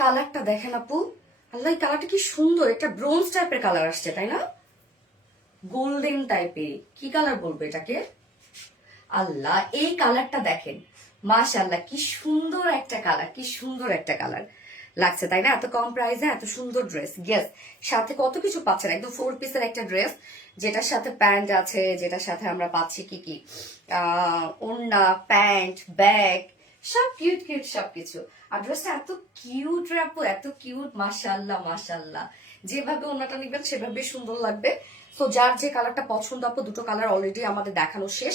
কালারটা দেখেন আপু, আল্লাহ এই কালারটা কি সুন্দর, একটা ব্রোঞ্জ টাইপের কালার আসছে তাই না? গোল্ডেন টাইপের, কি কালার বলবো এটাকে, আল্লাহ এই কালারটা দেখেন, মাশাআল্লাহ কি সুন্দর একটা কালার, কি সুন্দর একটা কালার লাগছে তাই না, এত কম প্রাইসে এত সুন্দর ড্রেস। ইয়েস, সাথে কত কিছু পাচ্ছেন, একদম 4 পিসের একটা ড্রেস, যেটার সাথে প্যান্ট আছে, যেটার সাথে আমরা পাচ্ছি কি কি ওড়না, প্যান্ট, ব্যাগ, সব কিউট কিউট সবকিছু। আর ড্রেসটা এত কিউট আপু, এত কিউট, মাশাআল্লাহ মাশাআল্লাহ। যেভাবে ওড়নাটা নিবেন সেভাবে সুন্দর লাগবে। তো যার যে কালারটা পছন্দ, আপু দুটো কালার অলরেডি আমাদের দেখানো শেষ,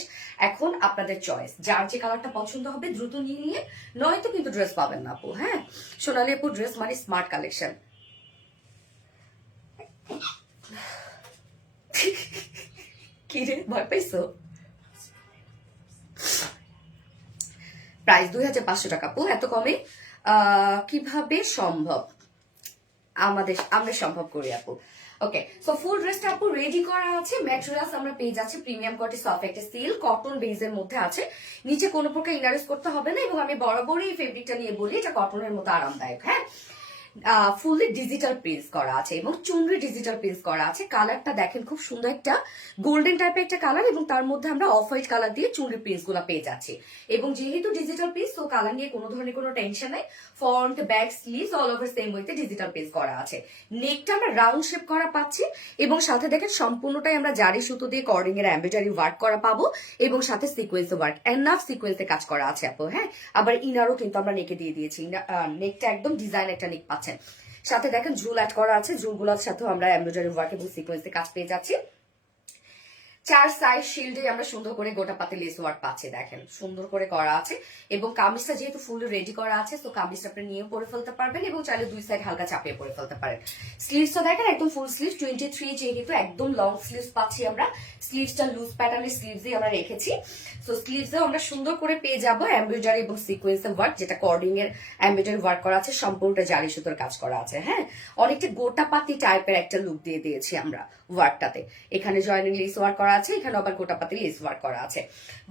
এখন আপনাদের চয়েস, যার যে কালারটা পছন্দ হবে দ্রুত নিয়ে নিয়ে, নয়তো কিন্তু ড্রেস পাবেন না আপু। হ্যাঁ, সোনালী আপু ড্রেস মানে স্মার্ট কালেকশন। কি রে, ভয় পাইছো? প্রাইস 2500 টাকা আপু, এত কমে কিভাবে সম্ভব, আমরা সম্ভব করি আপু। ওকে, সো ফুল ড্রেসটা আপু রেডি করা আছে, ম্যাটেরিয়ালস আমরা পেয়ে যাচ্ছি প্রিমিয়াম কোয়ালিটি সফট একটা সিল্ক কটন বেজের মধ্যে আছে, নিচে কোনো প্রকার ইনারেস করতে হবে না, এবং আমি বরাবরই এই ফেব্রিকটা নিয়ে বলি এটা কটনের মতো আরামদায়ক। হ্যাঁ, ফুললি ডিজিটাল প্রিন্টস করা আছে এবং চুনরি ডিজিটাল প্রিন্টস করা আছে। কালারটা দেখেন খুব সুন্দর একটা গোল্ডেন টাইপের একটা কালার, এবং তার মধ্যে আমরা অফ হোয়াইট কালার দিয়ে চুনরি প্রিন্টস গুলো পেয়ে যাচ্ছি। এবং যেহেতু ডিজিটাল প্রিন্টস, তো কালার নিয়ে কোনো ধরনের কোনো টেনশন নাই। Front, back, sleeves all over same ওয়েতে ডিজিটাল প্রিন্টস করা আছে। নেকটা আমরা রাউন্ড শেপ করা পাচ্ছি, এবং সাথে দেখেন সম্পূর্ণটাই আমরা জারি সুতো দিয়ে কর্ডিং এর এমব্রয়ডারি ওয়ার্ক করা পাবো, এবং সাথে সিকোয়েন্স ওয়ার্ক, এনাফ সিকোয়েন্সে কাজ করা আছে আপু। হ্যাঁ, আবার ইনারও কিন্তু আমরা নেকে দিয়ে দিয়েছি, নেকটা একদম ডিজাইন একটা নেক পাচ্ছেন। সাথে দেখেন ঝুল অ্যাড করা আছে, ঝুলগুলোর সাথেও আমরা এমব্রয়ডারি ওয়ার্ক এবং সিকোয়েন্সে কাজ পেয়ে যাচ্ছি। 4 সাইড শিল্ডে আমরা সুন্দর করে গোটা পাতে লেস ওয়ার্ক পাচ্ছি, দেখেন সুন্দর করে করা আছে। এবং কামিজটা যেহেতু ফুল রেডি করা আছে, তো কামিজটা আপনি নিয়েও পরে ফেলতে পারবেন, এবং চাইলে দুই সাইড হালকা চাপিয়ে পরে ফেলতে পারেন। স্লিভসটা দেখেন একদম ফুল স্লিভ 23, যেহেতু একদম লং স্লিভস পাচ্ছি আমরা, স্লিভসটা লুজ প্যাটার্নের স্লিভস দিয়ে আমরা রেখেছি। সো স্লিভসেও আমরা সুন্দর করে পেয়ে যাবো এমব্রয়ডারি এবং সিকোয়েন্সের ওয়ার্ক, যেটা কর্ডিং এর এমব্রয়ডারি ওয়ার্ক করা আছে, সম্পূর্ণটা জারি সুতোর কাজ করা আছে। হ্যাঁ, অনেকটা গোটা পাতি টাইপের একটা লুক দিয়ে দিয়েছি আমরা ওয়ার্কটাতে। এখানে জয়েনিং লেস ওয়ার্ক করা আছে, এখানে আবার গোটা পাতি লেস ওয়ার্ক করা আছে।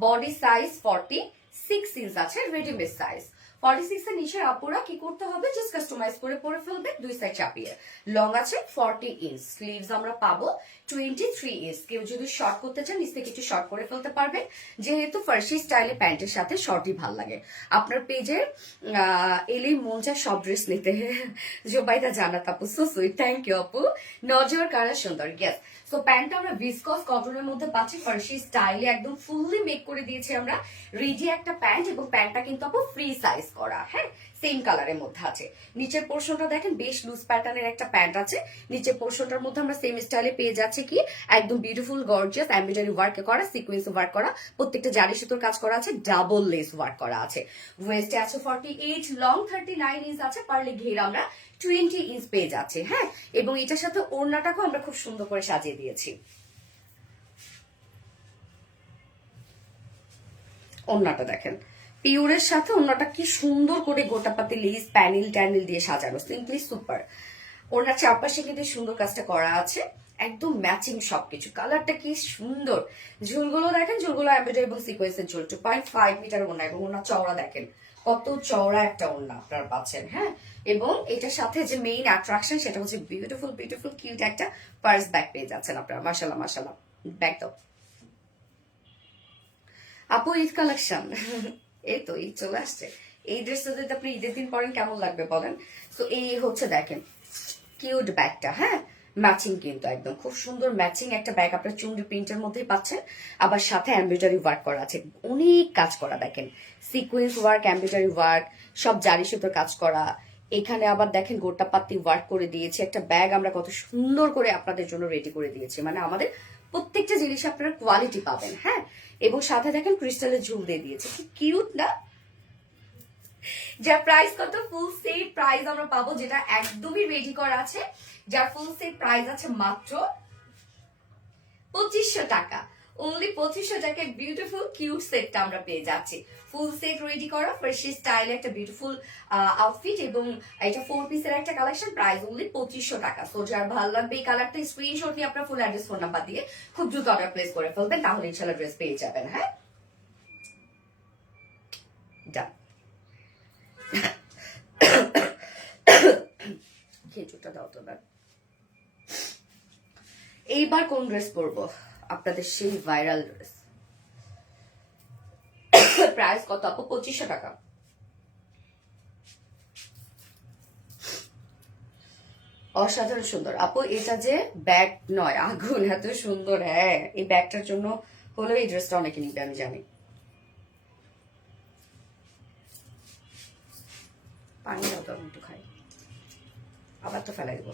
বডি সাইজ 46 ইঞ্চ আছে, রেডিমেড সাইজ। 46 এর নিচে আপুরা কি করতে হবে, জাস্ট কাস্টমাইজ করে পরে ফেলবে, দুই সাইড চাপিয়ে। লং আছে 40 ইঞ্চ, স্লিভস আমরা পাবো 23 ইঞ্চ। কেউ যদি শর্ট করতে চান নিচ থেকে একটু শর্ট করে ফেলতে পারবেন, যেহেতু ফার্সি স্টাইলে প্যান্টের সাথে শর্টই ভাল লাগে। আপনার পেজে এলেই মন চায় সব ড্রেস নিতে। জোবাইদা জানাত আপু, সো সুইট, থ্যাংক ইউ আপু। নজর কারা সুন্দর, ইয়েস। সো প্যান্টটা আমরা ভিসকস কটনের মধ্যে পাচ্ছি, ফার্সি স্টাইলে একদম ফুললি মেক করে দিয়েছি আমরা রেডি একটা প্যান্ট, এবং প্যান্টটা কিন্তু আপু ফ্রি সাইজ করা। হ্যাঁ, সেম কালারের মধ্যে আছে। নিচের পোর্শনটা দেখেন বেশ লুজ প্যাটার্নের একটা প্যান্ট আছে, নিচের পোর্শনটার মধ্যে আমরা সেম স্টাইলে পেয়ে যাচ্ছি কি একদম বিউটিফুল গর্জিয়াস এমব্রয়ডারি ওয়ার্ক করা, সিকোয়েন্স ওয়ার্ক করা, প্রত্যেকটা জারি সুতোর কাজ করা আছে, ডাবল লেস ওয়ার্ক করা আছে। ওয়েস্টে আছে 48, লং 39 ইঞ্চ আছে, পারলে ঘের আমরা 20 ইঞ্চ পেয়ে যাচ্ছে। হ্যাঁ, এবং এটার সাথে ওড়নাটাকেও আমরা খুব সুন্দর করে সাজিয়ে দিয়েছি। ওড়নাটা দেখেন পিওরের সাথে ওড়নাটা কি সুন্দর করে গোটাপাতি লেস প্যানেল ট্যানেল দিয়ে সাজানো, সিম্পলি সুপার। ওড়নার চারপাশে কিন্তু সুন্দর কাজটা করা আছে, একদম ম্যাচিং সবকিছু। কালারটা কি সুন্দর, ঝুলগুলো দেখেন, ঝুলগুলো এমব্রয়ডারি এবং সিকোয়েন্সের ঝুল। 2.5 মিটার ওড়না, এবং ওড়না চওড়া দেখেন কত চওড়া একটা ওড়না আপনারা পাচ্ছেন। হ্যাঁ, এবং এটার সাথে যে মেইন অ্যাট্রাকশন সেটা হচ্ছে বিউটিফুল বিউটিফুল কিউট একটা পার্স ব্যাগ পেয়ে যাচ্ছেন আপনারা। মাশাআল্লাহ মাশাআল্লাহ, ব্যাগ দাও আপু, ঈদ কালেকশন। এই তো ঈদ চলে আসছে, এই ড্রেসটা যদি আপনি ঈদের দিন পরেন কেমন লাগবে বলেন। তো এই হচ্ছে দেখেন কিউট ব্যাগটা। হ্যাঁ, ম্যাচিং কিন্তু একদম খুব সুন্দর ম্যাচিং একটা ব্যাগ আপনার চুনরি প্রিন্টের মধ্যেই পাচ্ছেন, আবার সাথে এমব্রয়ডারি ওয়ার্ক করা আছে, অনেক কাজ করা দেখেন, সিকোয়েন্স ওয়ার্ক, এমব্রয়ডারি ওয়ার্ক, সব জারি সুতোর কাজ করা। এখানে আবার দেখেন গোটা পাতি ওয়ার্ক করে দিয়েছে, একটা ব্যাগ আমরা কত সুন্দর করে আপনাদের জন্য রেডি করে দিয়েছি, মানে আমাদের প্রত্যেকটা জিনিস আপনারা কোয়ালিটি পাবেন। হ্যাঁ, এবং সাথে দেখেন ক্রিস্টালের ঝুল দিয়ে দিয়েছে, কি কিউট না। যার প্রাইস কত, ফুল সেট প্রাইস আমরা পাবো, যেটা একদমই রেডি করা আছে, যার ফুল সেট প্রাইস আছে মাত্র 2500 টাকা। অনলি 2500 টাকায় বিউটিফুল কিউট সেটটা আমরা পেয়ে যাচ্ছি, ফুল সেট রেডি করা ফার্সি স্টাইলে একটা বিউটিফুল আউটফিট, এবং এটা 4 পিসের একটা কালেকশন, প্রাইস অনলি 2500 টাকা। সো যার ভালো লাগবে এই কালারটা স্ক্রিনশট নিয়ে আপনার ফুল অ্যাড্রেস ফোন নাম্বার দিয়ে খুব দ্রুত অর্ডার প্লেস করে ফেলবেন, তাহলে ইনশাআল্লাহ ড্রেস পেয়ে যাবেন। হ্যাঁ, ডান। খেজুরটা দাও তো না। এইবার কোন ড্রেস পরবো? আপনাদের সেই ভাইরাল ড্রেস। প্রাইস কত আপু? 2500 টাকা। অসাধারণ সুন্দর আপু। এটা যে ব্যাগ নয়, আগুন, এত সুন্দর। হ্যাঁ, এই ব্যাগটার জন্য হলো এই ড্রেসটা অনেকে নিবে, আমি জানি। পানি দাও তো, আমি একটু খাই, আবার তো ফেলাই দেবো।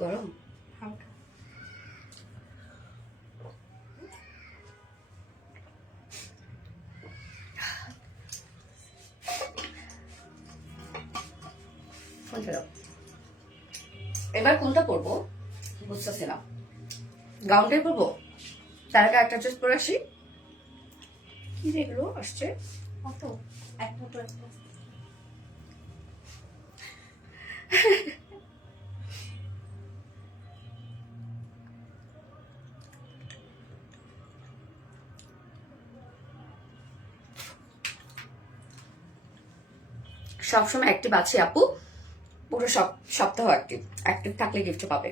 গরম হালকা। এবার কোনটা পরবো বুঝতেছি না। গাউনটাই পরবো? তার আগে একটা ড্রেস পরে আসি। কি যেগুলো আসছে কত একটা তো একটা সবসময় অ্যাক্টিভ আছি আপু, পুরো সপ্তাহ অ্যাক্টিভ। অ্যাক্টিভ থাকলে গিফট পাবে।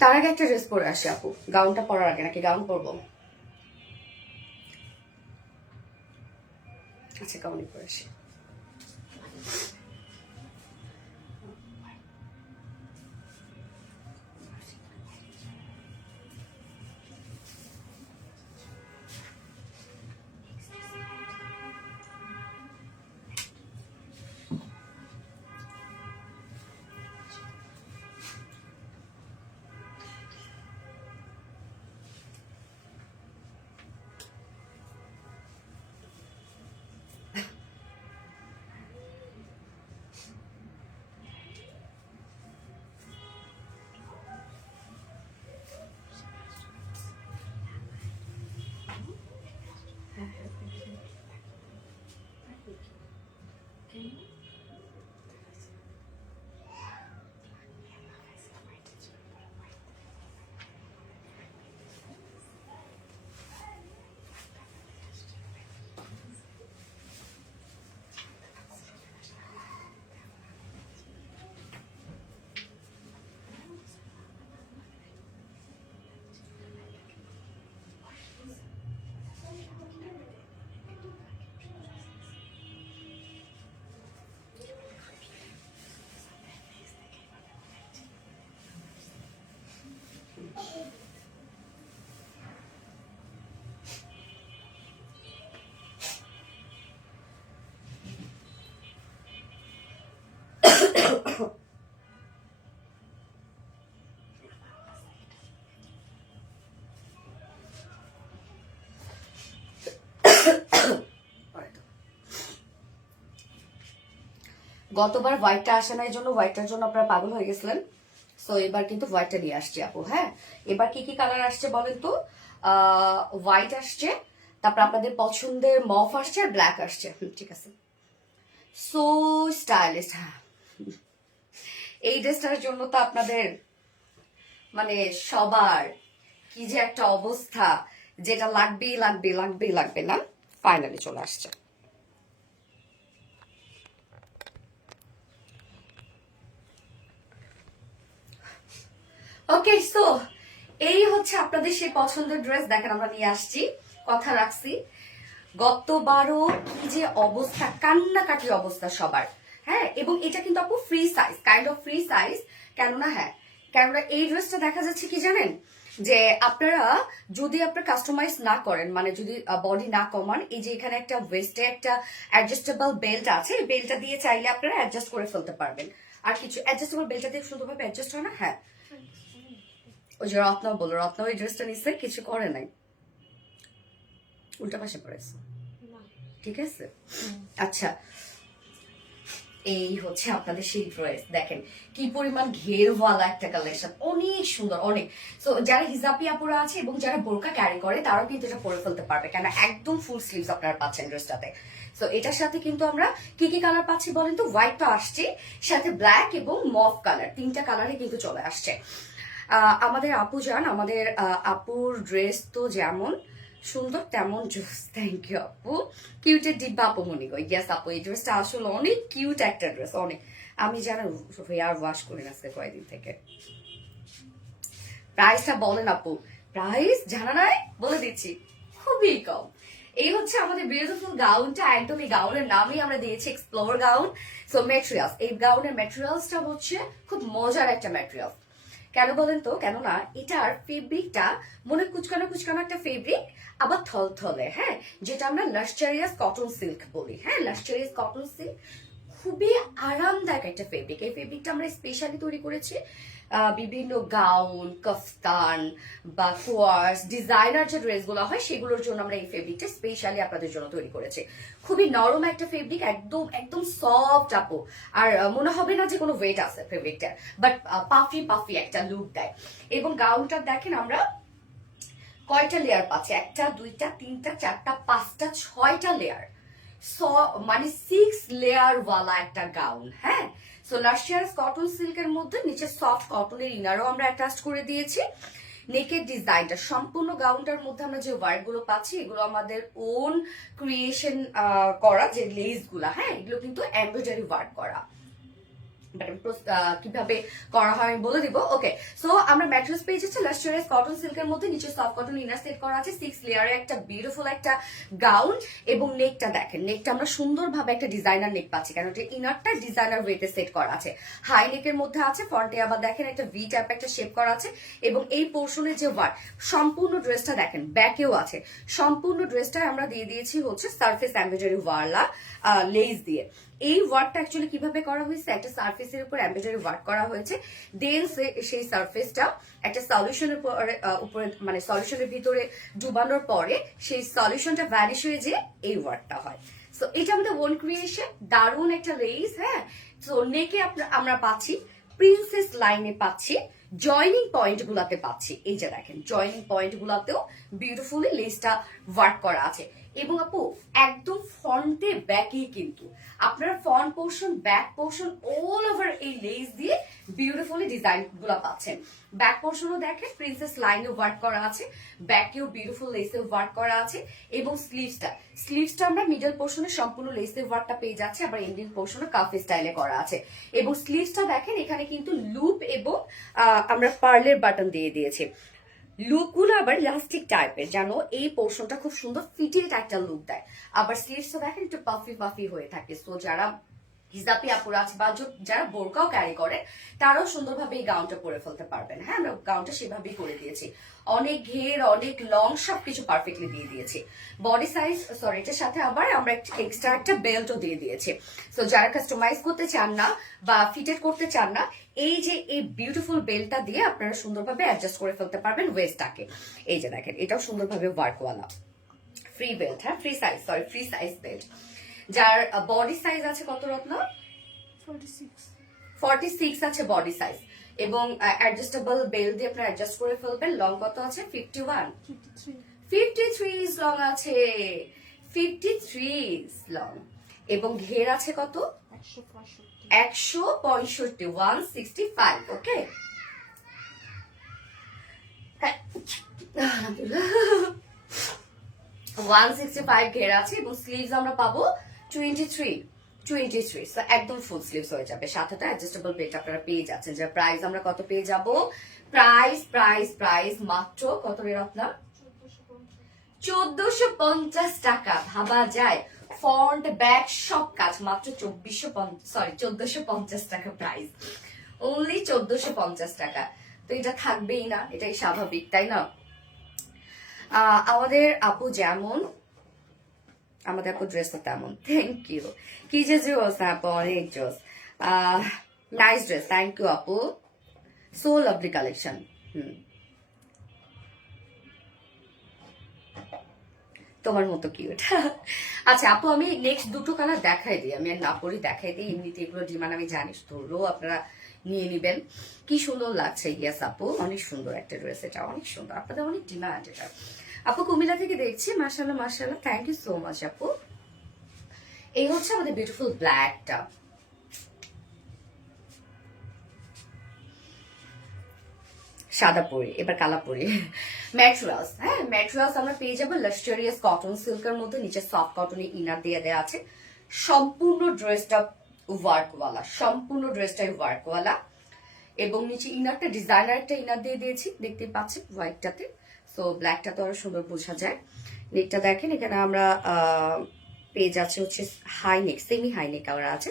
তার আগে একটা ড্রেস পরে আসি আপু, গাউনটা পরার আগে। নাকি গাউন পরবো? আচ্ছা, গাউনই পরে আসি। গতবার হোয়াইটটা আসে না, এই জন্য হোয়াইটটার জন্য আপনারা পাগল হয়ে গেছিলেন। সো এবার কিন্তু হোয়াইটটা নিয়ে আসছি আপু। হ্যাঁ, এবার কি কি কালার আসছে বলেন তো? হোয়াইট আসছে, তারপর আপনাদের পছন্দের মফ আসছে, আর ব্ল্যাক আসছে। ঠিক আছে, সো স্টাইলিশ। হ্যাঁ, এই ড্রেসটার জন্য তো আপনাদের মানে সবার কি যে একটা অবস্থা, যেটা লাগবেই লাগবে লাগবেই লাগবে না, ফাইনালি চলে আসছে। ওকে, সো এই হচ্ছে আপনাদের সেই পছন্দের ড্রেস। দেখেন, আমরা নিয়ে আসছি, কথা রাখছি। গতবারও কি যে অবস্থা, কান্নাকাটি অবস্থা সবার। হ্যাঁ, এবং এটা কিন্তু আপু free size, kind of free size. কেননা হ্যাঁ, কেননা এই ড্রেসটা দেখা যাচ্ছে কি জানেন, যে আপনারা যদি আপনার কাস্টমাইজ না করেন, মানে যদি বডি না কমান, এই যে এখানে একটা ওয়েস্টে একটা অ্যাডজাস্টেবল বেল্ট আছে, এই বেল্টটা দিয়ে চাইলে আপনারা অ্যাডজাস্ট করে ফেলতে পারবেন। আর কিছু অ্যাডজাস্টেবল বেল্টটা দিয়ে সুন্দরভাবে অ্যাডজাস্ট হয় না। হ্যাঁ, ওই যে রত্নাও বললো, রত্না ওই ড্রেসটা নিচ্ছে, কিছু করে নাই, উল্টা পাশে পড়েছে। ঠিক আছে, আচ্ছা। এই হচ্ছে আপনাদের সেই ড্রেস, দেখেন কি পরিমাণ ঘেরওয়ালা একটা কালেকশন, অনেক সুন্দর অনেক। সো যারা হিজাবি আপুরা আছে এবং যারা বোরকা ক্যারি করে তারাও কিন্তু এটা পরে ফেলতে পারবে, কেন একদম ফুল স্লিভস আপনারা পাচ্ছেন ড্রেসটাতে। সো এটার সাথে কিন্তু আমরা কি কি কালার পাচ্ছি বলেন তো? হোয়াইট তো আসছে, সাথে ব্ল্যাক এবং মভ কালার, তিনটা কালারে কিন্তু চলে আসছে। আমাদের আপু যান, আমাদের আপুর ড্রেস তো যেমন সুন্দর তেমন জোস। থ্যাংক ইউ আপু। কিউটের ডিব্বা আপু মনি গো, ইয়েস আপু এই ড্রেসটা আসলে অনেক কিউট একটা ড্রেস, অনেক। আমি জানো হেয়ার ওয়াশ করি না আজকে কয়েকদিন থেকে। প্রাইসটা বলেন আপু, প্রাইস জানা নাই? বলে দিচ্ছি, খুবই কম। এই হচ্ছে আমাদের বিউটিফুল গাউনটা, একদম এই গাউনের নামই আমরা দিয়েছি এক্সপ্লোর গাউন। সো ম্যাটেরিয়ালস, এই গাউনের ম্যাটেরিয়ালসটা হচ্ছে খুব মজার একটা ম্যাটেরিয়াল। কেন বলেন তো? কেননা এটার ফেব্রিকটা মনে কুচকানো কুচকানো একটা ফেব্রিক, আবার থলথলে, হ্যাঁ, যেটা আমরা লাক্সারিয়াস কটন সিল্ক বলি। হ্যাঁ, লাক্সারিয়াস কটন সিল্ক খুবই আরামদায়ক একটা ফেব্রিক। এই ফেব্রিকটা আমরা স্পেশালি তৈরি করেছি বিভিন্ন গাউন, কফতান বা কোয়ার্স, ডিজাইনার যে ড্রেসগুলো হয় সেগুলোর জন্য আমরা এই ফেব্রিকটা স্পেশালি আপনাদের জন্য তৈরি করেছি। খুবই নরম একটা ফেব্রিক, একদম একদম সফট আপু, আর মনে হবে না যে কোনো ওয়েট আছে ফেব্রিকটার, বাট পাফি পাফি একটা লুক দেয়। এবং গাউনটা দেখেন আমরা কয়টা লেয়ার পাচ্ছি, একটা দুইটা তিনটা চারটা পাঁচটা ছয়টা লেয়ার, মানে 6 লেয়ার ওয়ালা একটা গাউন। হ্যাঁ, সো লাক্সারিয়াস কটন সিল্কের মধ্যে নিচে সফট কটনের ইনারও আমরা অ্যাটাচ করে দিয়েছি। নেকের ডিজাইনটা সম্পূর্ণ গাউনটার মধ্যে আমরা যে ওয়ার্ক গুলো পাচ্ছি এগুলো আমাদের ওন ক্রিয়েশন করা, যে লেস গুলা, হ্যাঁ, এগুলো কিন্তু এমব্রয়ডারি ওয়ার্ক করা। কিভাবে করা হয় আমি বলে দিব। ওকে, সো আমরা ম্যাট্রেস পেয়ে যাচ্ছি লাক্সারিয়াস কটন সিল্কের মধ্যে, নিচে সফট কটন ইনার সেট করা আছে, 6 লেয়ারে একটা বিউটিফুল একটা গাউন। এবং নেকটা দেখেন, নেকটা আমরা সুন্দরভাবে একটা ডিজাইনার নেক পাচ্ছি, কারণ এটা ইনারটা ডিজাইনার ওয়েতে সেট করা আছে। হাই নেকের মধ্যে আছে, ফ্রন্টে আবার দেখেন একটা ভি টাইপ একটা শেপ করা আছে। এবং এই পোর্শনের যে ওয়ার্ক, সম্পূর্ণ ড্রেসটা দেখেন ব্যাকেও আছে, সম্পূর্ণ ড্রেসটা আমরা দিয়ে দিয়েছি হচ্ছে সারফেস এমব্রয়ডারি ওয়ালা লেস দিয়ে। এই ওয়ার্কটা অ্যাকচুয়ালি কিভাবে করা হয়েছে, একটা সারফেসের উপর এমব্রয়ডারি ওয়ার্ক করা হয়েছে, দেন সেই সারফেসটা একটা সলিউশনের উপরে মানে সলিউশনের ভিতরে ডুবানোর পরে সেই সলিউশনটা ভ্যানিশ হয়ে যে এই ওয়ার্কটা হয়। সো এটা আমাদের ওন ক্রিয়েশন, দারুণ একটা লেস। হ্যাঁ, সো নেকে আমরা পাচ্ছি প্রিন্সেস লাইনে পাচ্ছি, জয়নিং পয়েন্ট গুলাতে পাচ্ছি, এই যে দেখেন জয়নিং পয়েন্ট গুলাতেও বিউটিফুলি লেসটা ওয়ার্ক করা আছে। এবং আপু একদম ফ্রন্টে ব্যাকেই কিন্তু আপনার front portion back portion all over এই লেস দিয়ে বিউটিফুলি ডিজাইন গুলা পাচ্ছেন। ব্যাক পোর্শনও দেখেন প্রিন্সেস লাইনে ওয়ার্ক করা আছে, ব্যাকেও বিউটিফুল লেসে ওয়ার্ক করা আছে। এবং স্লিভসটা আমরা মিডল পোর্শনে সম্পূর্ণ লেসে ওয়ার্কটা পেয়ে যাচ্ছে, আবার এন্ডিং পোর্শনে কাফি স্টাইলে করা আছে। এবং স্লিভসটা দেখেন এখানে কিন্তু লুপ এবং আমরা পার্লের বাটন দিয়ে দিয়েছি। লুকগুলো আবার ইলাস্টিক টাইপের, জানো এই পোর্শনটা খুব সুন্দর ফিটেড একটা লুক দেয়। আবার স্লিভসটা দেখেন একটু পাফি পাফি হয়ে থাকে। সো যারা হিজাবি আপুরা আছে বা যারা বোরকাও ক্যারি করে তারাও সুন্দরভাবে এই গাউনটা পরে ফেলতে পারবেন। হ্যাঁ, আমরা গাউনটা সেভাবেই করে দিয়েছি, অনেক ঘের অনেক লং সবকিছু পারফেক্টলি দিয়ে দিয়েছি। বডি সাইজ সরি, এটার সাথে আবার আমরা এক্সট্রা একটা বেল্টও দিয়ে দিয়েছি। সো যারা কাস্টমাইজ করতে চান না বা ফিটেড করতে চান না, এই যে এই বিউটিফুল বেল্টটা দিয়ে আপনারা সুন্দরভাবে অ্যাডজাস্ট করে ফেলতে পারবেন ওয়েস্টটাকে। এই যে দেখেন এটাও সুন্দরভাবে ওয়ার্কওয়ালা ফ্রি বেল্ট, হ্যাঁ ফ্রি সাইজ বেল্ট। যার বডি সাইজ আছে কত রত্ন? 46 আছে বডি সাইজ, এবং অ্যাডজাস্টেবল বেল্ট দিয়ে আপনারা অ্যাডজাস্ট করে ফেলবেন। লং কত আছে? 53 লং আছে, 53 লং। এবং ঘের আছে কত? 165, 165। ওকে, 165 ঘের আছে। এবং স্লিভস আমরা পাবো 23। সো একদম ফুল স্লিভস হয়ে যাবে, সাথে অ্যাডজাস্টেবল বেল্ট আপনারা পেয়ে যাচ্ছেন। যার প্রাইস আমরা কত পেয়ে যাব? প্রাইস মাত্র কত রে আপনার? 1450 টাকা। ভাবা যায়? ফ্রন্ট ব্যাক সব কাজ মাত্র 1450 টাকা প্রাইস, অনলি 1450 টাকা। তো এটা থাকবেই না, এটাই স্বাভাবিক, তাই না? আমাদের আপু যেমন, আমাদের আপু ড্রেসটা তেমন। Thank you. কি যে জোস আপু, অনেক জোস, নাইস ড্রেস। থ্যাংক ইউ আপু, সো লাভলি কালেকশন। তোমার মতো কিউট। আচ্ছা আপু, আমি নেক্সট দুটো কালার দেখাই দিই, আমি আর না পরি দেখাই দিই, এমনিতে এগুলো ডিমান্ড আমি জানি, ধরলেও আপনারা নিয়ে নিবেন। কি সুন্দর লাগছে, ইয়েস আপু, অনেক সুন্দর একটা ড্রেস, এটা অনেক সুন্দর, আপনাদের অনেক ডিমান্ড এটা। আপু কুমিল্লা থেকে দেখছি, মাশাআল্লাহ মাশাআল্লাহ, থ্যাংক ইউ সো মাচ আপু। এই হচ্ছে আমাদের বিউটিফুল ব্ল্যাকটা, সাদা পরি, এবার কালা পরি। ম্যাটেরিয়ালস, হ্যাঁ ম্যাটেরিয়ালস আমরা পেয়ে যাবো লাক্সারিয়াস কটন সিল্কের মধ্যে, নিচে সফট কটনে ইনার দিয়ে দেওয়া আছে, সম্পূর্ণ ড্রেসটা ওয়ার্কওয়ালা, সম্পূর্ণ ড্রেসটাই ওয়ার্কওয়ালা, এবং নিচে ইনারটা ডিজাইনার একটা ইনার দিয়ে দিয়েছি, দেখতে পাচ্ছেন হোয়াইটটাতে, সো ব্ল্যাকটা তো আরো সুন্দর বোঝা যায়। নেকটা দেখেন, এখানে আমরা পেয়ে যাচ্ছে হচ্ছে high neck, semi high neck করা আছে,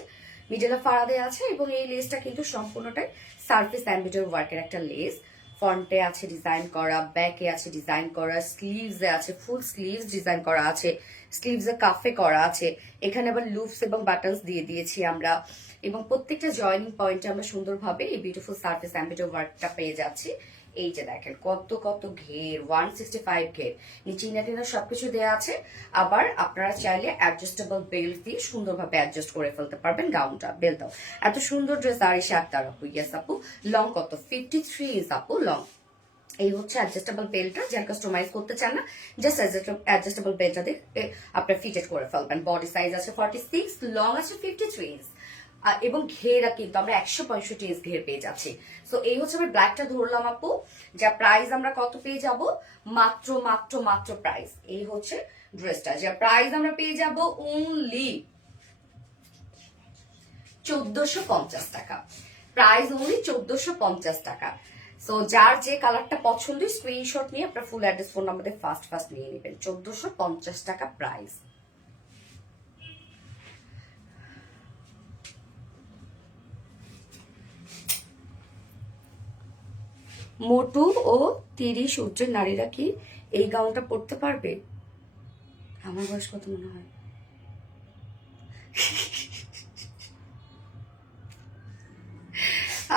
মিডলে ফাড়া দেওয়া আছে, এবং এই লেসটা কিন্তু সম্পূর্ণটাই সার্ফেস এমব্রয়ডারি ওয়ার্কের একটা লেস। ফ্রন্টে আছে ডিজাইন করা, ব্যাকে আছে ডিজাইন করা, স্লিভসে আছে ফুল স্লিভস ডিজাইন করা আছে, স্লিভসে কাফে করা আছে, এখানে আবার লুপস এবং বাটনস দিয়ে দিয়েছি আমরা, এবং প্রত্যেকটা জয়েনিং পয়েন্টে আমরা সুন্দরভাবে এই বিউটিফুল সার্ফেস এমব্রয়ডারি ওয়ার্কটা পেয়ে যাচ্ছি। এই যে দেখেন কত কত ঘের, 165 ঘের, নিচে ইনার সবকিছু দেওয়া আছে। আবার আপনারা চাইলে অ্যাডজাস্টেবল বেল্ট দিয়ে সুন্দরভাবে অ্যাডজাস্ট করে ফেলতে পারবেন গাউনটা, বেল্টটাও। এত সুন্দর ড্রেস আরিশা আক্তার আপু, ইয়েস আপু। লং কত? 53 ইঞ্চ আপু লং। এই হচ্ছে অ্যাডজাস্টেবল বেল্টটা, যারা কাস্টমাইজ করতে চান না জাস্ট অ্যাডজাস্টেবল বেল্টটা দিয়ে আপনার ফিটেড করে ফেলবেন। বডি সাইজ আছে 46, লং আছে 53 ইঞ্চ, এবং ঘেরা কিন্তু আমরা 165 ইঞ্চ ঘের পেয়ে যাচ্ছি। সো এই হচ্ছে আমি ব্ল্যাকটা ধরলাম আপু, যা প্রাইস আমরা কত পেয়ে যাব, মাত্র মাত্র মাত্র প্রাইস, এই হচ্ছে ড্রেসটা, যা প্রাইস আমরা পেয়ে যাব অনলি 1450 টাকা, প্রাইস অনলি 1450 টাকা। সো যার যে কালারটা পছন্দ স্ক্রিনশট নিয়ে আপনার full address phone number first নিয়ে নেবেন, 1450 টাকা প্রাইস। মোটু ও 30 ঊর্ধ্বের নারীরা কি এই গাউনটা পরতে পারবে? আমার বয়স কত মনে হয়?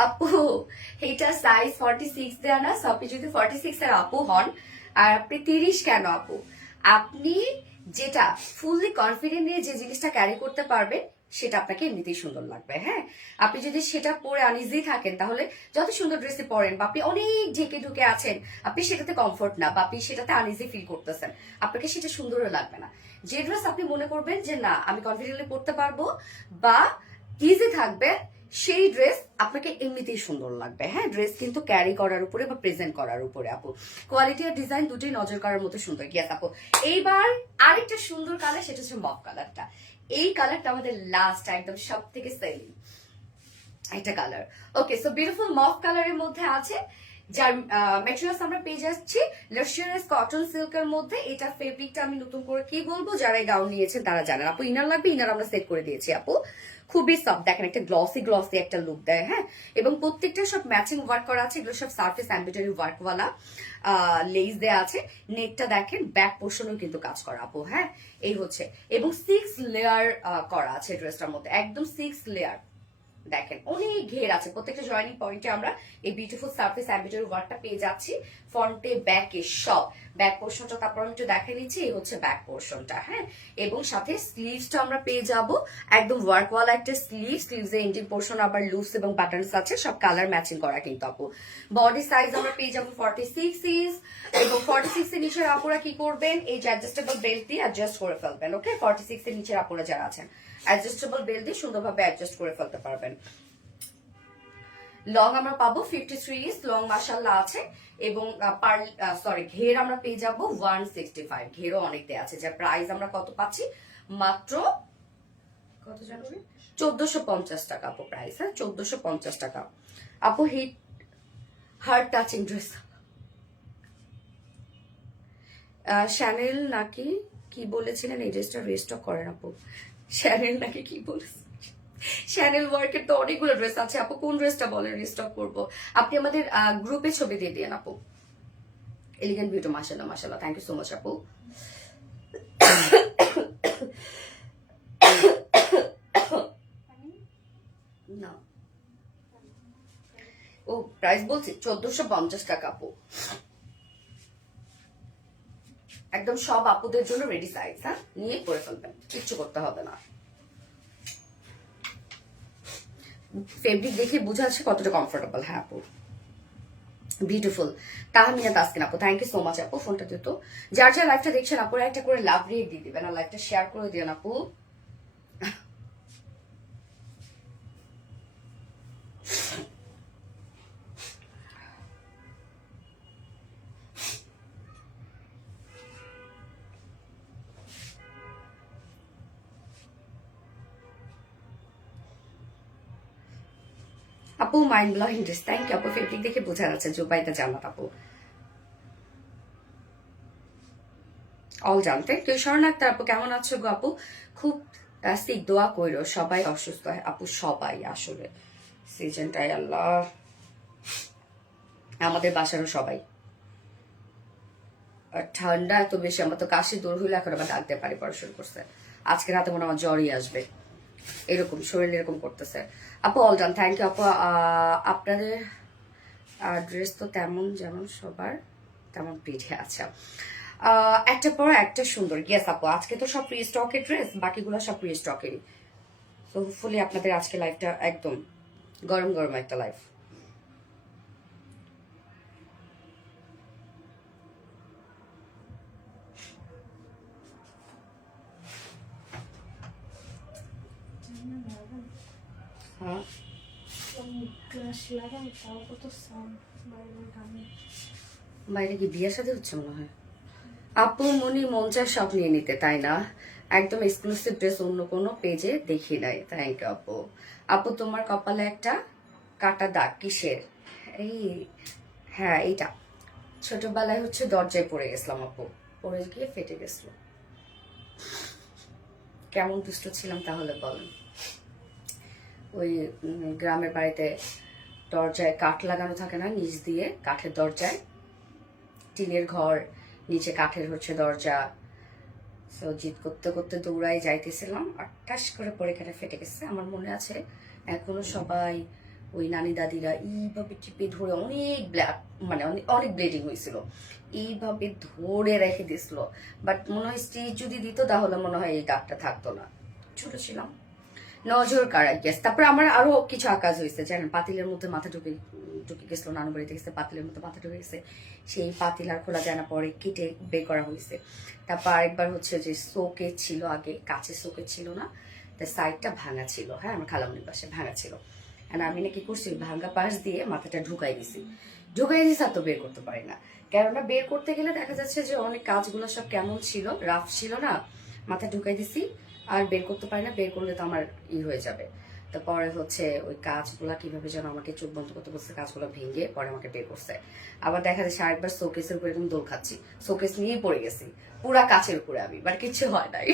আপু এটা সাইজ 46 দেয়া না, আপনি যদি 46 এর আপু হন আর আপনি 30 কেন আপু, আপনি যেটা ফুললি কনফিডেন্ট নিয়ে যে জিনিসটা ক্যারি করতে পারবেন সেটা আপনাকে এমনিতেই সুন্দর লাগবে। হ্যাঁ, আপনি যদি সেটা পরে আনইজি থাকেন, তাহলে যত সুন্দর ড্রেসে পরেন বা আপনি অনেক ঢেকে ঢুকে আছেন, আপনি সেটাতে কমফোর্ট না বা আপনি সেটাতে আনইজি ফিল করতেছেন, আপনাকে সেটা সুন্দরও লাগবে না। যে ড্রেস আপনি মনে করবেন যে না আমি কনফিডেন্টলি পরতে পারবো বা ইজি থাকবে, সেই ড্রেস আপনাকে এমনিতেই সুন্দর লাগবে। হ্যাঁ, ড্রেস কিন্তু ক্যারি করার উপরে বা প্রেজেন্ট করার উপরে আপু, কোয়ালিটি আর ডিজাইন দুটোই নজর করার মতো সুন্দর। ইয়াস আপু, এইবার আরেকটা সুন্দর কালার, সেটা হচ্ছে মফ কালারটা। এই কালারটা আমাদের লাস্ট একদম সব থেকে সেলিং একটা কালার। ওকে, সো বিউটিফুল মফ কালারের মধ্যে আছে, যার ম্যাটেরিয়ালস আমরা পেয়ে যাচ্ছি লাক্সারিয়াস কটন সিল্কের মধ্যে। এটা ফেব্রিকটা আমি নতুন করে কি বলবো, যারা এই গাউন নিয়েছেন তারা জানেন। আপু ইনার লাগবে, ইনার আমরা সেট করে দিয়েছি আপু, খুবই সফট, দেখেন একটা গ্লসি গ্লসি একটা লুক দেয়। হ্যাঁ, এবং প্রত্যেকটা সব ম্যাচিং ওয়ার্ক করা আছে, এগুলো সব সার্ফেস এমব্রয়ডারি ওয়ার্কওয়ালা লেস দেয়া আছে। নেকটা দেখেন, ব্যাক পোর্শনও কিন্তু কাজ করা আপু। হ্যাঁ, এই হচ্ছে, এবং 6 লেয়ার করা আছে ড্রেসটার মধ্যে, একদম 6 লেয়ার, দেখেন অনেক ঘের আছে। প্রত্যেকটা জয়েনিং পয়েন্টে আমরা এই বিউটিফুল সার্ফেস এমব্রয়ডারি ওয়ার্কটা পেয়ে যাচ্ছি, ফ্রন্টে ব্যাকে সব। ব্যাক পোর্শনটা তারপর আমি একটু দেখে নিচ্ছি, এই হচ্ছে ব্যাক পোর্শনটা। হ্যাঁ, এবং সাথে স্লিভসটা আমরা পেয়ে যাব একদম ওয়ার্কওয়ালা একটা স্লিভ, স্লিভস এর এন্ডিং পোর্শন আবার লুপস এবং বাটনস আছে, সব কালার ম্যাচিং করা কিন্তু আপু। বডি সাইজ আমরা পেয়ে যাব 46 ইঞ্চ, এবং 46 এর নিচের আপুরা কি করবেন, এই যে অ্যাডজাস্টেবল বেল্ট দিয়ে অ্যাডজাস্ট করে ফেলবেন। ওকে, 46 এর নিচের আপুরা যারা আছেন অ্যাডজাস্টেবল বেল্ট দিয়ে সুন্দরভাবে অ্যাডজাস্ট করে ফেলতে পারবেন। লং আমরা পাবো 53 ইঞ্চ লং মাশাআল্লাহ আছে, এবং ঘের আমরা পেয়ে যাব 165, ঘেরও অনেক দেয়া আছে। যার প্রাইস আমরা কত পাচ্ছি, মাত্র কত জানেন, 1450 টাকা আপু প্রাইস। হ্যাঁ, 1450 টাকা আপু। Hit heart touching dress, Chanel নাকি কি বলেছিলেন, এই ড্রেসটা রেস্টক করেন আপু। শ্যানেল নাকি কি বলেছেন, শ্যানেল ওয়ার্কের তো অনেকগুলো ড্রেস আছে আপু, কোন ড্রেসটা বলেন রিস্টক করব। আপনি আমাদের গ্রুপে ছবি দিয়ে দিন আপু। এলিগেন্ট বিউটি, মাশাআল্লাহ মাশাআল্লাহ, থ্যাংক ইউ সো মাচ আপু। না ও প্রাইস বলছি 1450 টাকা আপু। একদম সব আপুদের জন্য রেডি সাইজ, হ্যাঁ, নিয়ে পরে ফেলবেন, কিচ্ছু করতে হবে না। ফেব্রিক দেখে বোঝা যাচ্ছে কতটা কমফোর্টেবল। হ্যাঁ আপু, বিউটিফুল। তাহমিনা তাসকিন আপু, থ্যাংক ইউ সো মাচ আপু। ফোনটা দিত, যার যার লাইভটা দেখছেন আপু একটা করে লাভ রিয়েক্ট দিয়ে দিবেন আর লাইভটা শেয়ার করে দিবেন আপু। আপু mind blowing dress, thank you আপু। ফেব্রিক দেখে বোঝা যাচ্ছে জুবাইদা জান্নাত আপু। অল জানতে কেউ শরণ আক্তার আপু, কেমন আছো গো আপু? খুব সিক, দোয়া কইরো, সবাই অসুস্থ আপু, সবাই আসলে সিজনটাই আল্লাহ, আমাদের বাসারও সবাই। আর ঠান্ডা এত বেশি, আমার তো কাশি দূর হইলে এখন আবার ডাকতে পারি পড়া শুরু করছে। আজকে রাতে মনে হয় আমার জ্বরই আসবে, এরকম শরীর এরকম করতেছে আপু। অল ডান, থ্যাংক ইউ আপু। আপনাদের ড্রেস তো তেমন যেমন সবার তেমন পিঠে। আচ্ছা, একটা পর একটা সুন্দর। ইয়েস আপু, আজকে তো সব প্রি স্টকের ড্রেস, বাকিগুলো সব প্রি স্টকেরই। তো হোপফুলি আপনাদের আজকে লাইফটা একদম গরম গরম একটা লাইফ। হ্যাঁ, গ্লাস লাগাই তাও কত সাউন্ড বাইরের গানে। বাইরে কি বিয়ের সাথে হচ্ছে মনে হয়। আপু মনি মন চায় সব নিয়ে নিতে, তাই না? একদম এক্সক্লুসিভ ড্রেস অন্য কোনো পেজে দেখি নাই। থ্যাংক ইউ আপু। আপু তোমার কপালে একটা কাটা দাগ কিসের? এই, হ্যাঁ এইটা ছোটবেলায় হচ্ছে দরজায় পড়ে গেছিলাম আপু, পড়ে গিয়ে ফেটে গেছিল। কেমন দুষ্ট ছিলাম তাহলে বলেন। ওই গ্রামের বাড়িতে দরজায় কাঠ লাগানো থাকে না, নিচ দিয়ে কাঠের দরজায়, টিনের ঘর, নিচে কাঠের হচ্ছে দরজা। সো জিদ করতে করতে দৌড়াই যাইতেছিলাম আর ঠাস করে পরে কেটে ফেটে গেছে। আমার মনে আছে এখনো সবাই ওই নানি দাদিরা এইভাবে টিপে ধরে অনেক ব্ল্যাক, মানে অনেক ব্লিডিং হয়েছিল, এইভাবে ধরে রেখে দিছিল। বাট মনে হয় স্টিচ যদি দিত তাহলে মনে হয় এই দাগটা থাকতো না। ছোট ছিলাম। নজর কাড়া, গেস। তারপরে আমার আরো কিছু আকাজ হয়েছে জানেন, পাতিলের মধ্যে মাথা ঢুকে গেছিল, নানু বাড়িতে গেছে, পাতিলের মধ্যে মাথা ঢুকে গেছে, সেই পাতিল আর খোলা যায় না, পরে কেটে বের করা হয়েছে। তারপর আরেকবার হচ্ছে যে শোকেজ ছিল, আগে কাছে শোকেজ ছিল না, তার সাইডটা ভাঙা ছিল। হ্যাঁ, আমার খালামনির পাশে ভাঙা ছিল। আর আমি নাকি করছি ভাঙা পাশ দিয়ে মাথাটা ঢুকাই দিছি আর তো বের করতে পারি না। কেননা বের করতে গেলে দেখা যাচ্ছে যে অনেক কাজগুলো সব কেমন ছিল, রাফ ছিল না, মাথা ঢুকাই দিছি আর বের করতে পারি না, বের করলে তো আমার হয়ে যাবে। তারপরে হচ্ছে ওই কাজগুলা কিভাবে যেন আমাকে চোখ বন্ধ করতে বলছে, কাজগুলো ভেঙে পরে আমাকে বের করছে। আবার দেখা যাচ্ছে আরেকবার শোকেসের উপরে এরকম দোল খাচ্ছি, শোকেস নিয়েই পড়ে গেছি পুরা কাছের উপরে, আমি বাট কিছু হয় নাই।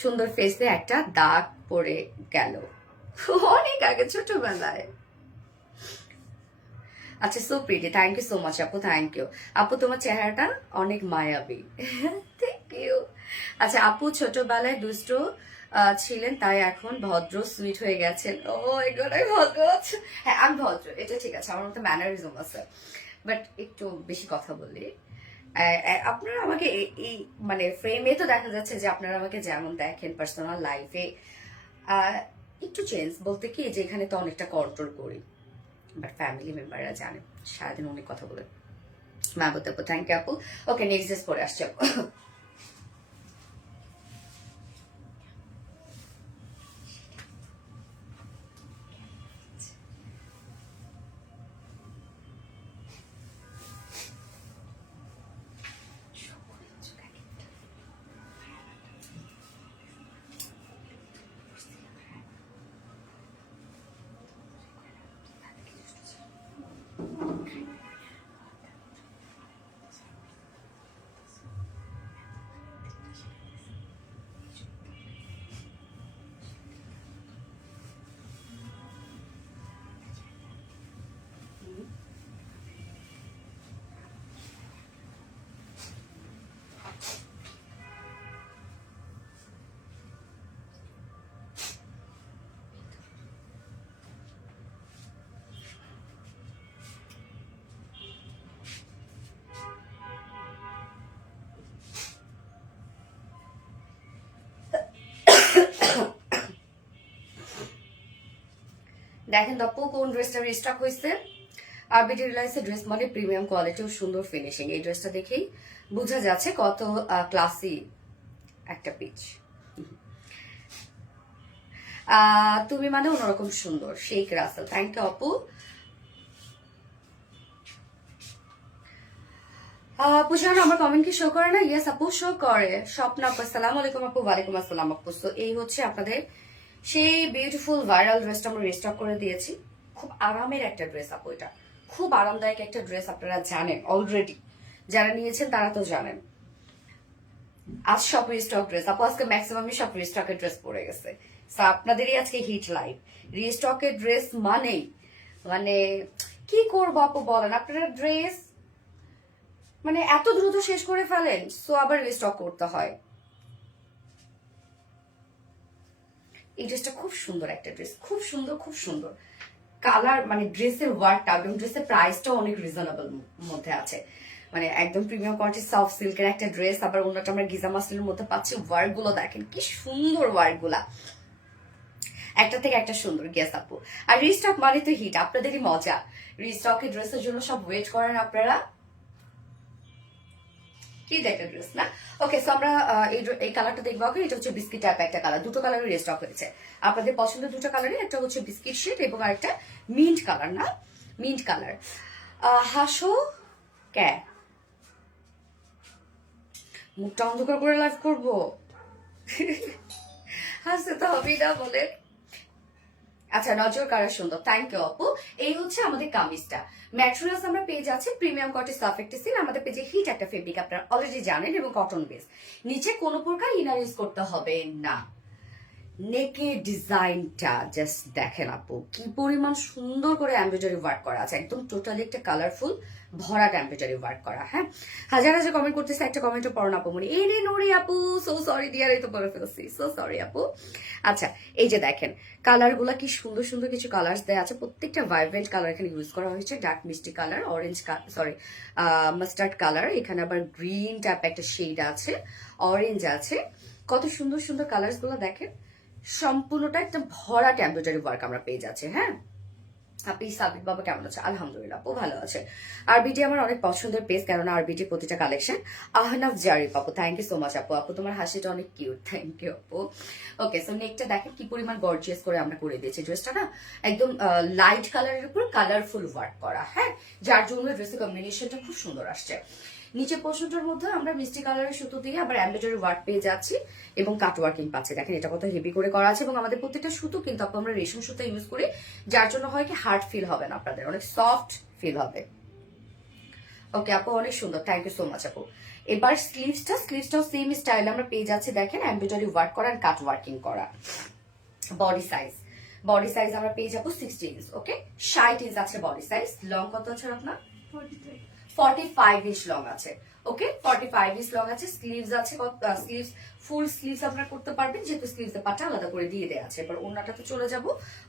সুন্দর ফেসে একটা দাগ পড়ে গেল অনেক আগে ছোটবেলায়। আচ্ছা, so pretty, thank you so much আপু, থ্যাংক ইউ আপু। তোমার চেহারাটা অনেক মায়াবী, থ্যাংক ইউ। আচ্ছা আপু ছোটবেলায় দুষ্ট ছিলেন, তাই এখন ভদ্র সুইট হয়ে গেছেন। ও এগুলোই ভদ্র আছে। হ্যাঁ আমি ভদ্র, এটা ঠিক আছে, আমার মতো ম্যানারিজম আছে, বাট একটু বেশি কথা বলি। আপনারা আমাকে এই মানে ফ্রেমে তো দেখা যাচ্ছে যে আপনারা আমাকে যেমন দেখেন পার্সোনাল লাইফে একটু চেঞ্জ বলতে কি, যে এখানে তো অনেকটা কন্ট্রোল করি, বাট ফ্যামিলি মেম্বাররা জানে সারাদিন অনেক কথা বলে। মা বলতে আপু, থ্যাংক ইউ আপু। ওকে, নেক্সট ড্রেস পরে আসছি আপু। দেখেন আপু কোন ড্রেসটা রিস্টক হয়েছে। আরবিটি রিলায়েন্সের ড্রেস মানে প্রিমিয়াম কোয়ালিটি ও সুন্দর ফিনিশিং। এই ড্রেসটা দেখেই বোঝা যাচ্ছে কত ক্লাসি একটা পিচ। তুমি মানে অন্যরকম সুন্দর। শেখ রাসেল, থ্যাংক ইউ আপু। আপু জানো আমার কমেন্ট কি শো করে না? ইয়েস আপু শো করে। স্বপ্ন আপু আসসালামু আলাইকুম আপু। ওয়ালাইকুম আসসালাম আপু। তো এই হচ্ছে আপনাদের সেই বিউটিফুল ভাইরাল ড্রেসটা আমরা রিস্টক করে দিয়েছি। খুব আরামের একটা ড্রেস আপু, এটা খুব আরামদায়ক একটা ড্রেস। আপনারা জানেন অলরেডি, যারা নিয়েছেন তারা তো জানেন। আজ সব রিস্টক ড্রেস আপু, আজকে ম্যাক্সিমামই সব রিস্টকের ড্রেস পড়ে গেছে। তো আপনাদেরই আজকে হিট লাইভ। রিস্টকের ড্রেস মানেই মানে কি করবো আপু বলেন, আপনারা ড্রেস মানে এত দ্রুত শেষ করে ফেলেন, সো আবার রিস্টক করতে হয়। এই ড্রেসটা খুব সুন্দর একটা ড্রেস, খুব সুন্দর, খুব সুন্দর কালার, মানে ড্রেসের ওয়ার্কটা এবং ড্রেসের প্রাইসটাও অনেক রিজনেবল মধ্যে আছে। মানে একদম প্রিমিয়াম কোয়ালিটি সফট সিল্কের একটা ড্রেস, আবার অন্যটা আমরা গিজা মাসলিনের মধ্যে পাচ্ছি। ওয়ার্ক গুলো দেখেন কি সুন্দর, ওয়ার্ক গুলা একটা থেকে একটা সুন্দর। গেস আপু, আর রিস্টক মানে তো হিট, আপনাদেরই মজা। রিস্টকের ড্রেসের জন্য সব ওয়েট করেন আপনারা। কি দেখে ড্রেস না? ওকে, সো আমরা এই কালারটা দেখবো আগে। এটা হচ্ছে বিস্কিট টাইপ একটা কালার, দুটো কালারের রিস্টক হয়েছে। আপনাদের পছন্দের দুটো কালারই, একটা হচ্ছে বিস্কিট শেড এবং আরেকটা মিন্ট কালার। না, মিন্ট কালার। হাসো কে, মুখটা অন্ধকার করে লাইভ করবো? হাসতে তো হবেই না বলে। আচ্ছা, নজর কারা সুন্দর, থ্যাংক ইউ আপু। এই হচ্ছে আমাদের কামিজটা। ম্যাটেরিয়ালস আমরা পেয়ে যাচ্ছি প্রিমিয়াম কটন সাফেক্টিসিন। আমাদের পেজে হিট একটা ফেব্রিক আপনারা অলরেডি জানেন, এবং কটন বেস। নিচে কোনো প্রকার ইনার ইউজ করতে হবে না। নেকের ডিজাইনটা জাস্ট দেখেন আপু, কি পরিমাণ সুন্দর করে এমব্রয়ডারি ওয়ার্ক করা আছে। একদম টোটালি একটা কালারফুল ভরাট এমব্রয়ডারি ওয়ার্ক করা। হ্যাঁ, হাজার হাজার কমেন্ট করতেছে, একটা কমেন্টও পড়ো না আপু। মনে এই রে নোরি আপু, সো সরি ডিয়ার, এই তো বলে ফেলছি, সো সরি আপু। আচ্ছা, এই যে দেখেন কালার গুলা কি সুন্দর সুন্দর কিছু কালার দেওয়া আছে। প্রত্যেকটা ভাইব্রেন্ট কালার এখানে ইউজ করা হয়েছে। ডার্ক মিষ্টি colour, orange sorry mustard colour, এখানে আবার গ্রিন টাইপ একটা শেড আছে, অরেঞ্জ আছে। কত সুন্দর সুন্দর কালার গুলো দেখেন। সম্পূর্ণটা একটা ভরাট এমব্রয়ডারি ওয়ার্ক আমরা পেয়ে যাচ্ছি। হ্যাঁ, আপনি সাবিক বাবা কেমন আছে? আলহামদুলিল্লাহ আপু ভালো আছে। আরবিটি আমার অনেক পছন্দের পেজ, কেননা আরবিটি প্রতিটা কালেকশন। আহনাফ জারিফ আপু, থ্যাংক ইউ সো মাচ আপু। আপু তোমার হাসিটা অনেক কিউট, থ্যাংক ইউ আপু। ওকে, সো নেকটা দেখেন কি পরিমাণ গর্জিয়াস করে আমরা করে দিয়েছি। ড্রেসটা না একদম লাইট কালারের উপর কালারফুল ওয়ার্ক করা। হ্যাঁ, যার জন্য ড্রেসের কম্বিনেশনটা খুব সুন্দর আসছে। নিচে পোর্শনটার মধ্যে আমরা মিষ্টি কালারের সুতো দিয়ে আবার এমব্রয়ডারি ওয়ার্ক পেয়ে যাচ্ছি এবং কাট ওয়ার্কিং পাচ্ছি। দেখেন এটা কত হেভি করে করা আছে, এবং আমাদের প্রত্যেকটা সুতো কিন্তু আমরা রেশম সুতো ইউজ করি, যার জন্য হয় কি হার্ড ফিল হবে না, আপনাদের অনেক সফট ফিল হবে। ওকে আপু, অনেক সুন্দর, থ্যাংক ইউ সো মাচ আপু। এবার স্লিভসটাও সেম স্টাইল আমরা পেয়ে যাচ্ছি। দেখেন এমব্রয়ডারি ওয়ার্ক করা আর কাট ওয়ার্কিং করা। বডি সাইজ আমরা পেয়ে যাবো 60 ইঞ্চ। ওকে, 60 ইঞ্চ আছে বডি সাইজ। লং কত আছে আপনার? 45 ইঞ্চ লং আছে। ওকে, 45 ইঞ্চ লং আছে। স্লিভস আছে, স্লিভস ফুল স্লিভস আপনারা করতে পারবেন, যেহেতু স্লিভস এর পাটা আলাদা করে দিয়ে দেওয়া আছে। এবার ওন্নাটাতে চলে যাব।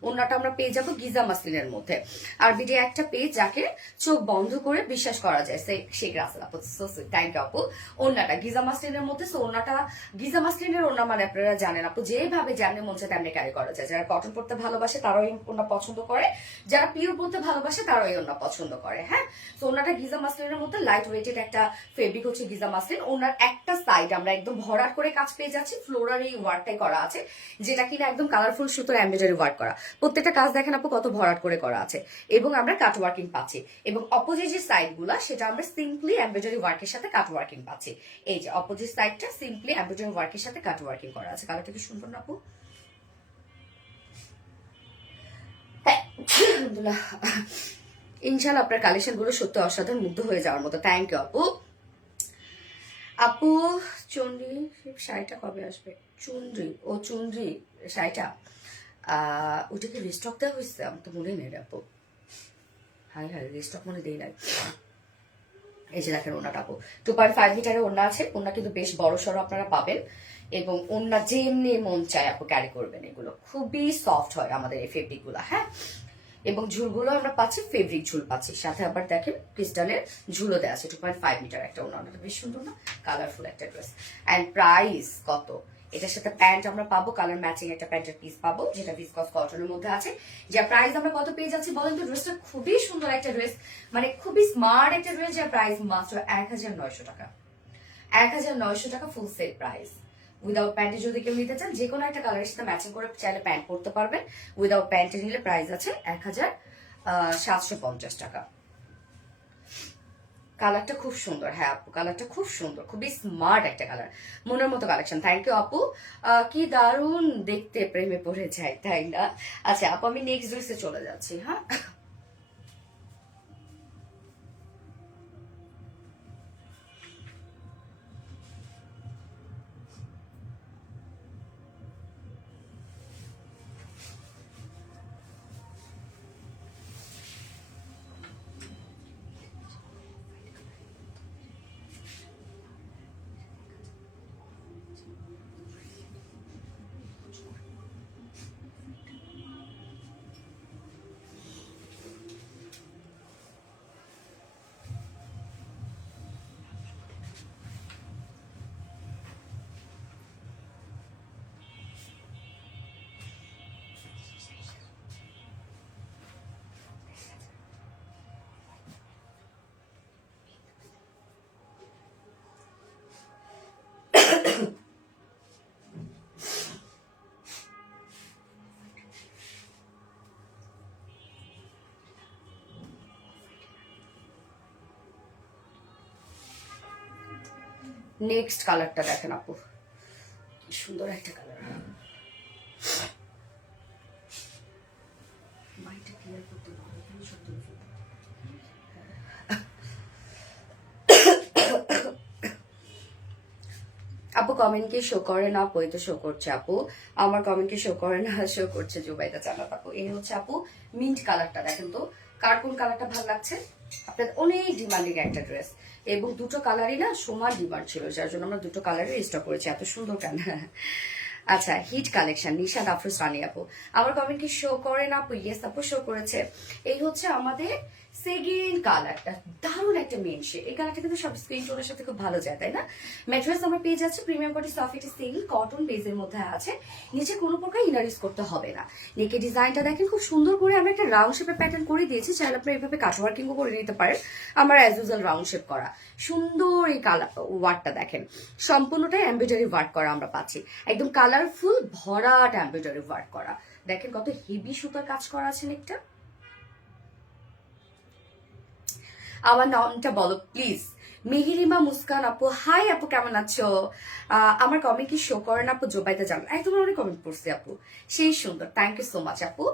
ওন্নাটা আমরা পেয়ে যাব গিজা মাসলিনের মধ্যে। আর ভিডিও একটা পেজ যাকে চোখ বন্ধ করে বিশ্বাস করা যায়, সেই রাসেল আপু, সো সুইট, থ্যাংক ইউ আপু। ওন্নাটা গিজা মাসলিনের মধ্যে, সো ওন্নাটা গিজা মাসলিনের ওন্না মানে আপনারা জানেন আপু, যেভাবে জানেন মন চায় তেমনি ক্যারি করা যায়। যারা কটন পড়তে ভালোবাসে তারাও এই ওন্না পছন্দ করে, যারা পিওর পড়তে ভালোবাসে তারাও এই ওন্না পছন্দ করে। হ্যাঁ, সো ওন্নাটা গিজা মাসলিনের মধ্যে লাইট ওয়েটেড একটা ফেব্রিক হচ্ছে গিজা মাসলিন। ওনার একটা সাইড আমরা একদম ভরাট করে কাজ পেয়ে যাচ্ছি, ফ্লোরাল এই ওয়ার্কটাই করা আছে, যেটা কিনা একদম কালারফুল সুতোর এমব্রয়ডারি ওয়ার্ক করা। প্রত্যেকটা কাজ দেখেন আপু কত ভরাট করে করা আছে, এবং আমরা কাট ওয়ার্কিং পাচ্ছি। এবং অপোজিট যে সাইড গুলা সেটা আমরা সিম্পলি এমব্রয়ডারি ওয়ার্কের সাথে কাট ওয়ার্কিং পাচ্ছি। এই যে অপোজিট সাইডটা সিম্পলি এমব্রয়ডারি ওয়ার্কের সাথে কাট ওয়ার্কিং করা আছে। কালারটা কি সুন্দর না আপু? আলহামদুলিল্লাহ, ইনশাল্লাহ আপনার কালেকশন গুলো সত্যি অসাধারণ, মুগ্ধ হয়ে যাওয়ার মতো। থ্যাংক ইউ আপু। আপু চুনরি শাড়িটা কবে আসবে? চুনরি শাড়িটা ওটাকে রিস্টক দেওয়া হয়েছে? আমার তো মনে নেই আপু। হাই রিস্টক মনে দেই নাই। এই যে দেখেন ওনাটা আপু 2.5 মিটারের ওনা আছে। ওনা কিন্তু বেশ বড় সড়ো আপনারা পাবেন, এবং ওনা যেমনি মন চায় আপু ক্যারি করবেন। এগুলো খুবই সফট হয় আমাদের এই ফেব্রিক গুলা। হ্যাঁ, এবং ঝুলগুলো আমরা পাচ্ছি ফেব্রিক ঝুল পাচ্ছি, সাথে আবার দেখেন ক্রিস্টালের ঝুলও দেওয়া আছে। 2.5 মিটার একটা ওনা, বেশ সুন্দর না? কালারফুল একটা ড্রেস। অ্যান্ড প্রাইস কত? এটার সাথে প্যান্ট আমরা পাবো, কালার ম্যাচিং একটা প্যান্টের পিস পাবো, যেটা ভিসকস কটনের মধ্যে আছে। যার প্রাইস আমরা কত পেয়ে যাচ্ছি বলেন তো? ড্রেসটা খুবই সুন্দর একটা ড্রেস, মানে খুবই স্মার্ট একটা ড্রেস, যার প্রাইস মাত্র 1900 টাকা। 1900 টাকা ফুল সেট প্রাইস। উইদাউট প্যান্টে যদি কেউ নিতে চান, যে কোনো একটা কালারের সাথে ম্যাচিং করে চাইলে প্যান্ট পরতে পারবেন। উইদাউট প্যান্টে নিলে প্রাইস আছে 1750 টাকা। কালারটা খুব সুন্দর। হ্যাঁ আপু, কালারটা খুব সুন্দর, খুবই স্মার্ট একটা কালার, মনের মতো কালেকশন। থ্যাংক ইউ আপু, কি দারুণ দেখতে, প্রেমে পড়ে যায় তাই না? আচ্ছা আপু, আমি নেক্সট ড্রেসে চলে যাচ্ছি। হ্যাঁ, নেক্সট কালারটা দেখেন আপু, কি সুন্দর একটা কালার। মাইন্ডটা ক্লিয়ার করতে পারবো এখানে সব তুলে ফেলবো। আপু কমেন্ট কি শো করে না? আপু এই তো শো করছে আপু, আমার কমেন্ট কি শো করে না? শো করছে। জুবাইদা জান্নাত আপু, এই হচ্ছে আপু মিন্ট কালারটা, দেখেন তো কার কোন কালারটা ভালো লাগছে। আপনাদের অনেক ডিমান্ডিং একটা ড্রেস, এবং দুটো কালারই না সমান ডিমান্ড ছিল, যার জন্য আমরা দুটো কালারই স্টক করেছি। এত সুন্দর কেন? আচ্ছা, হিট কালেকশন, নিশাদ আফরোজ রানী আপু, আমার কমেন্ট কি শো করে না আপু? ইয়েস আপু, শো করেছে। এই হচ্ছে আমাদের সেকেন্ড কালারটা, দারুণ একটা মেন শেড। এই কালারটা কিন্তু সব স্ক্রিন টোনের সাথে খুব ভালো যায়, তাই না? ম্যাট্রেস আমরা পেয়ে যাচ্ছি premium quality soft silk cotton বেজের মধ্যে আছে। নিচে কোনো প্রকার ইনার ইউজ করতে হবে না। নেকে ডিজাইনটা দেখেন খুব সুন্দর করে আমি একটা রাউন্ড শেপের প্যাটার্ন করে দিয়েছি, চাইলে আপনি এইভাবে কাট ওয়ার্কিংও করে নিতে পারেন। আমার অ্যাজ ইউজুয়াল রাউন্ড শেপ করা সুন্দর এই কালার ওয়ার্কটা দেখেন, সম্পূর্ণটাই এমব্রয়ডারি ওয়ার্ক করা আমরা পাচ্ছি, একদম কালারফুল ভরাট এমব্রয়ডারি ওয়ার্ক করা। দেখেন কত হেভি সুতার কাজ করা আছে একটা। আমার নামটা বলো প্লিজ। মেহেরিমা মুস্কান আপু, হাই আপু, কেমন আছো? আমার কমেন্ট কি শো করে না আপু? জোবাইতে জানো একদম অনেক কমেন্ট করছি আপু, সেই সুন্দর, থ্যাংক ইউ সো মাচ আপু।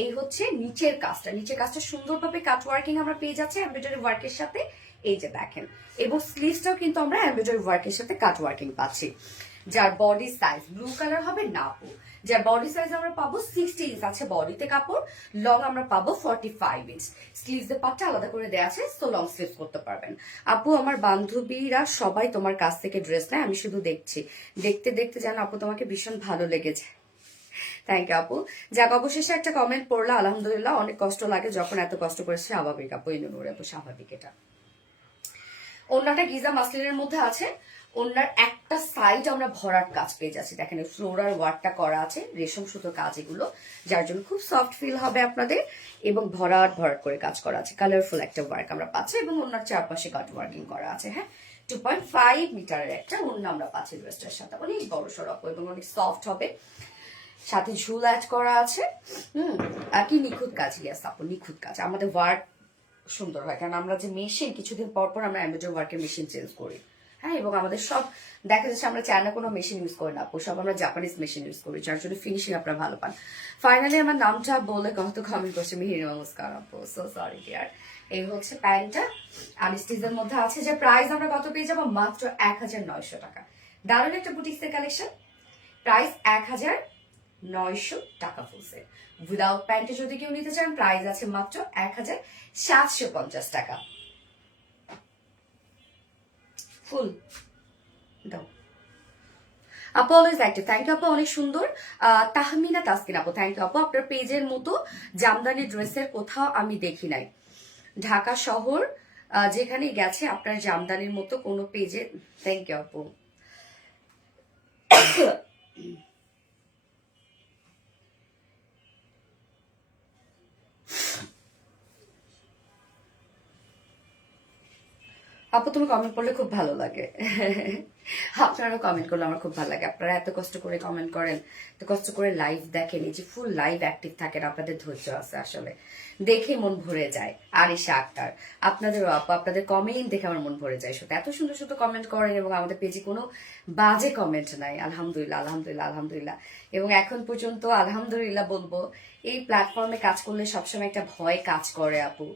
এই হচ্ছে নিচের কাজটা সুন্দরভাবে কাট ওয়ার্কিং আমরা পেয়ে যাচ্ছি এমব্রয়ডারি ওয়ার্কের সাথে, এই যে দেখেন। এবং স্লিভসটাও কিন্তু আমরা এমব্রয়ডারি ওয়ার্কের সাথে কাট ওয়ার্কিং পাচ্ছি। যার বডি সাইজ ব্লু কালার হবে না আপু, যার বডি সাইজ আমরা পাবো 60 ইঞ্চ আছে বডিতে কাপড়, লং আমরা পাবো 45 ইঞ্চ। স্লিভস এর পাটটা আলাদা করে দেওয়া আছে, সো লং স্লিভস করতে পারবেন। আপু আমার বান্ধবীরা সবাই তোমার কাছ থেকে ড্রেস নেয়, আমি শুধু দেখছি, দেখতে দেখতে যেন আপু তোমাকে ভীষণ ভালো লেগেছে। থ্যাংক ইউ আপু। যাক, অবশেষে একটা কমেন্ট পড়লা, আলহামদুলিল্লাহ। অনেক কষ্ট লাগে যখন এত কষ্ট করেছে, স্বাভাবিক আপু, এই নুরে আপু, স্বাভাবিক এটা। ওড়নাটা গিজা মাসলিনের মধ্যে আছে, ওড়নার একটা সাইড আমরা ভরাট কাজ পেয়ে যাচ্ছি, দেখেন ফ্লোরাল ওয়ার্কটা করা আছে, রেশম সুতো কাজ এগুলো, যার জন্য খুব সফট ফিল হবে আপনাদের, এবং ভরাট ভরাট করে কাজ করা আছে, কালারফুল একটা ওয়ার্ক আমরা পাচ্ছি, এবং ওড়নার চারপাশে কাট ওয়ার্কিং করা আছে। হ্যাঁ, 2.5 মিটারের একটা ওড়না আমরা পাচ্ছি ড্রেসটার সাথে, অনেক বড় সড়ো এবং অনেক সফট হবে, সাথে ঝুল অ্যাড করা আছে। আর কি নিখুঁত কাজ, ইয়াস আপু, নিখুঁত কাজ। আমাদের ওয়ার্ক সুন্দর হয়, কারণ আমরা যে মেশিন কিছুদিন পর পর আমরা এমব্রয়ডারি ওয়ার্কের মেশিন চেঞ্জ করি। হ্যাঁ, এবং আমাদের সব দেখা যাচ্ছে আমরা চায়না কোনো মেশিন ইউজ করি না আপু, সব আমরা জাপানিজ মেশিন ইউজ করি, যার জন্য ফিনিশিং আপনারা ভালো পান। ফাইনালি আমার নামটা বলে কত কমেন্ট করছে মেহেরিমা মুস্কান আপু, সো সরি ডিয়ার। এই হচ্ছে প্যান্টটা, আমি স্টিচের মধ্যে আছে, যে প্রাইস আমরা কত পেয়ে যাবো? মাত্র 1900 টাকা। দারুণ একটা বুটিক্সের কালেকশন, প্রাইস 1900 টাকা ফুল সেট। উইদাউট প্যান্টে যদি কেউ নিতে চান, প্রাইস আছে মাত্র 1750 টাকা ফুল। দাও আপু, অলওয়েজ অ্যাক্টিভ, থ্যাংক ইউ আপু, অনেক সুন্দর। তাহমিনা তাসকিন আপু, থ্যাংক ইউ আপু। আপনার পেজের মতো জামদানি ড্রেসের কোথাও আমি দেখি নাই, ঢাকা শহর যেখানে গেছে আপনার জামদানির মতো কোনো পেজে। থ্যাংক ইউ আপু। আপু তুমি কমেন্ট করলে খুব ভালো লাগে। আপনারা কমেন্ট করলে আমার খুব ভালো লাগে। আপনারা এত কষ্ট করে কমেন্ট করেন, এত কষ্ট করে লাইভ দেখেন, এই যে ফুল লাইভ অ্যাক্টিভ থাকেন, আপনাদের ধৈর্য আছে আসলে, দেখে মন ভরে যায়। আরিশা আক্তার, আপনাদেরও আপু, আপনাদের কমেন্ট দেখে আমার মন ভরে যায়। সত্যি এত সুন্দর সুন্দর কমেন্ট করেন এবং আমাদের পেজে কোনো বাজে কমেন্ট নাই। আলহামদুলিল্লাহ, আলহামদুলিল্লাহ, আলহামদুলিল্লাহ। এবং এখন পর্যন্ত আলহামদুলিল্লাহ বলবো, এই প্ল্যাটফর্মে কাজ করলে সবসময় একটা ভয় কাজ করে আপু,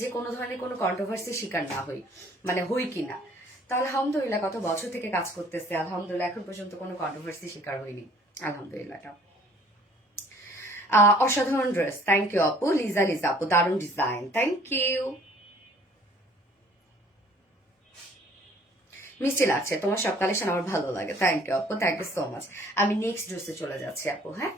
যে কোনো ধরনের কোনো কন্ট্রোভার্সির শিকার না হই, মানে হই কিনা। তা আলহামদুলিল্লাহ কত বছর থেকে কাজ করতেছে, আলহামদুলিল্লাহ এখন পর্যন্ত কোনো কন্ট্রোভার্সির শিকার হইনি, আলহামদুলিল্লাহ। অসাধারণ ড্রেস, থ্যাংক ইউ আপু। লিজা লিজা আপু, দারুণ ডিজাইন, থ্যাংক ইউ। মিষ্টি লাগছে, তোমার সব কালেকশন আমার ভালো লাগে, থ্যাংক ইউ আপু, থ্যাংক ইউ সো মাচ। আমি নেক্সট ড্রেসে চলে যাচ্ছি আপু। হ্যাঁ,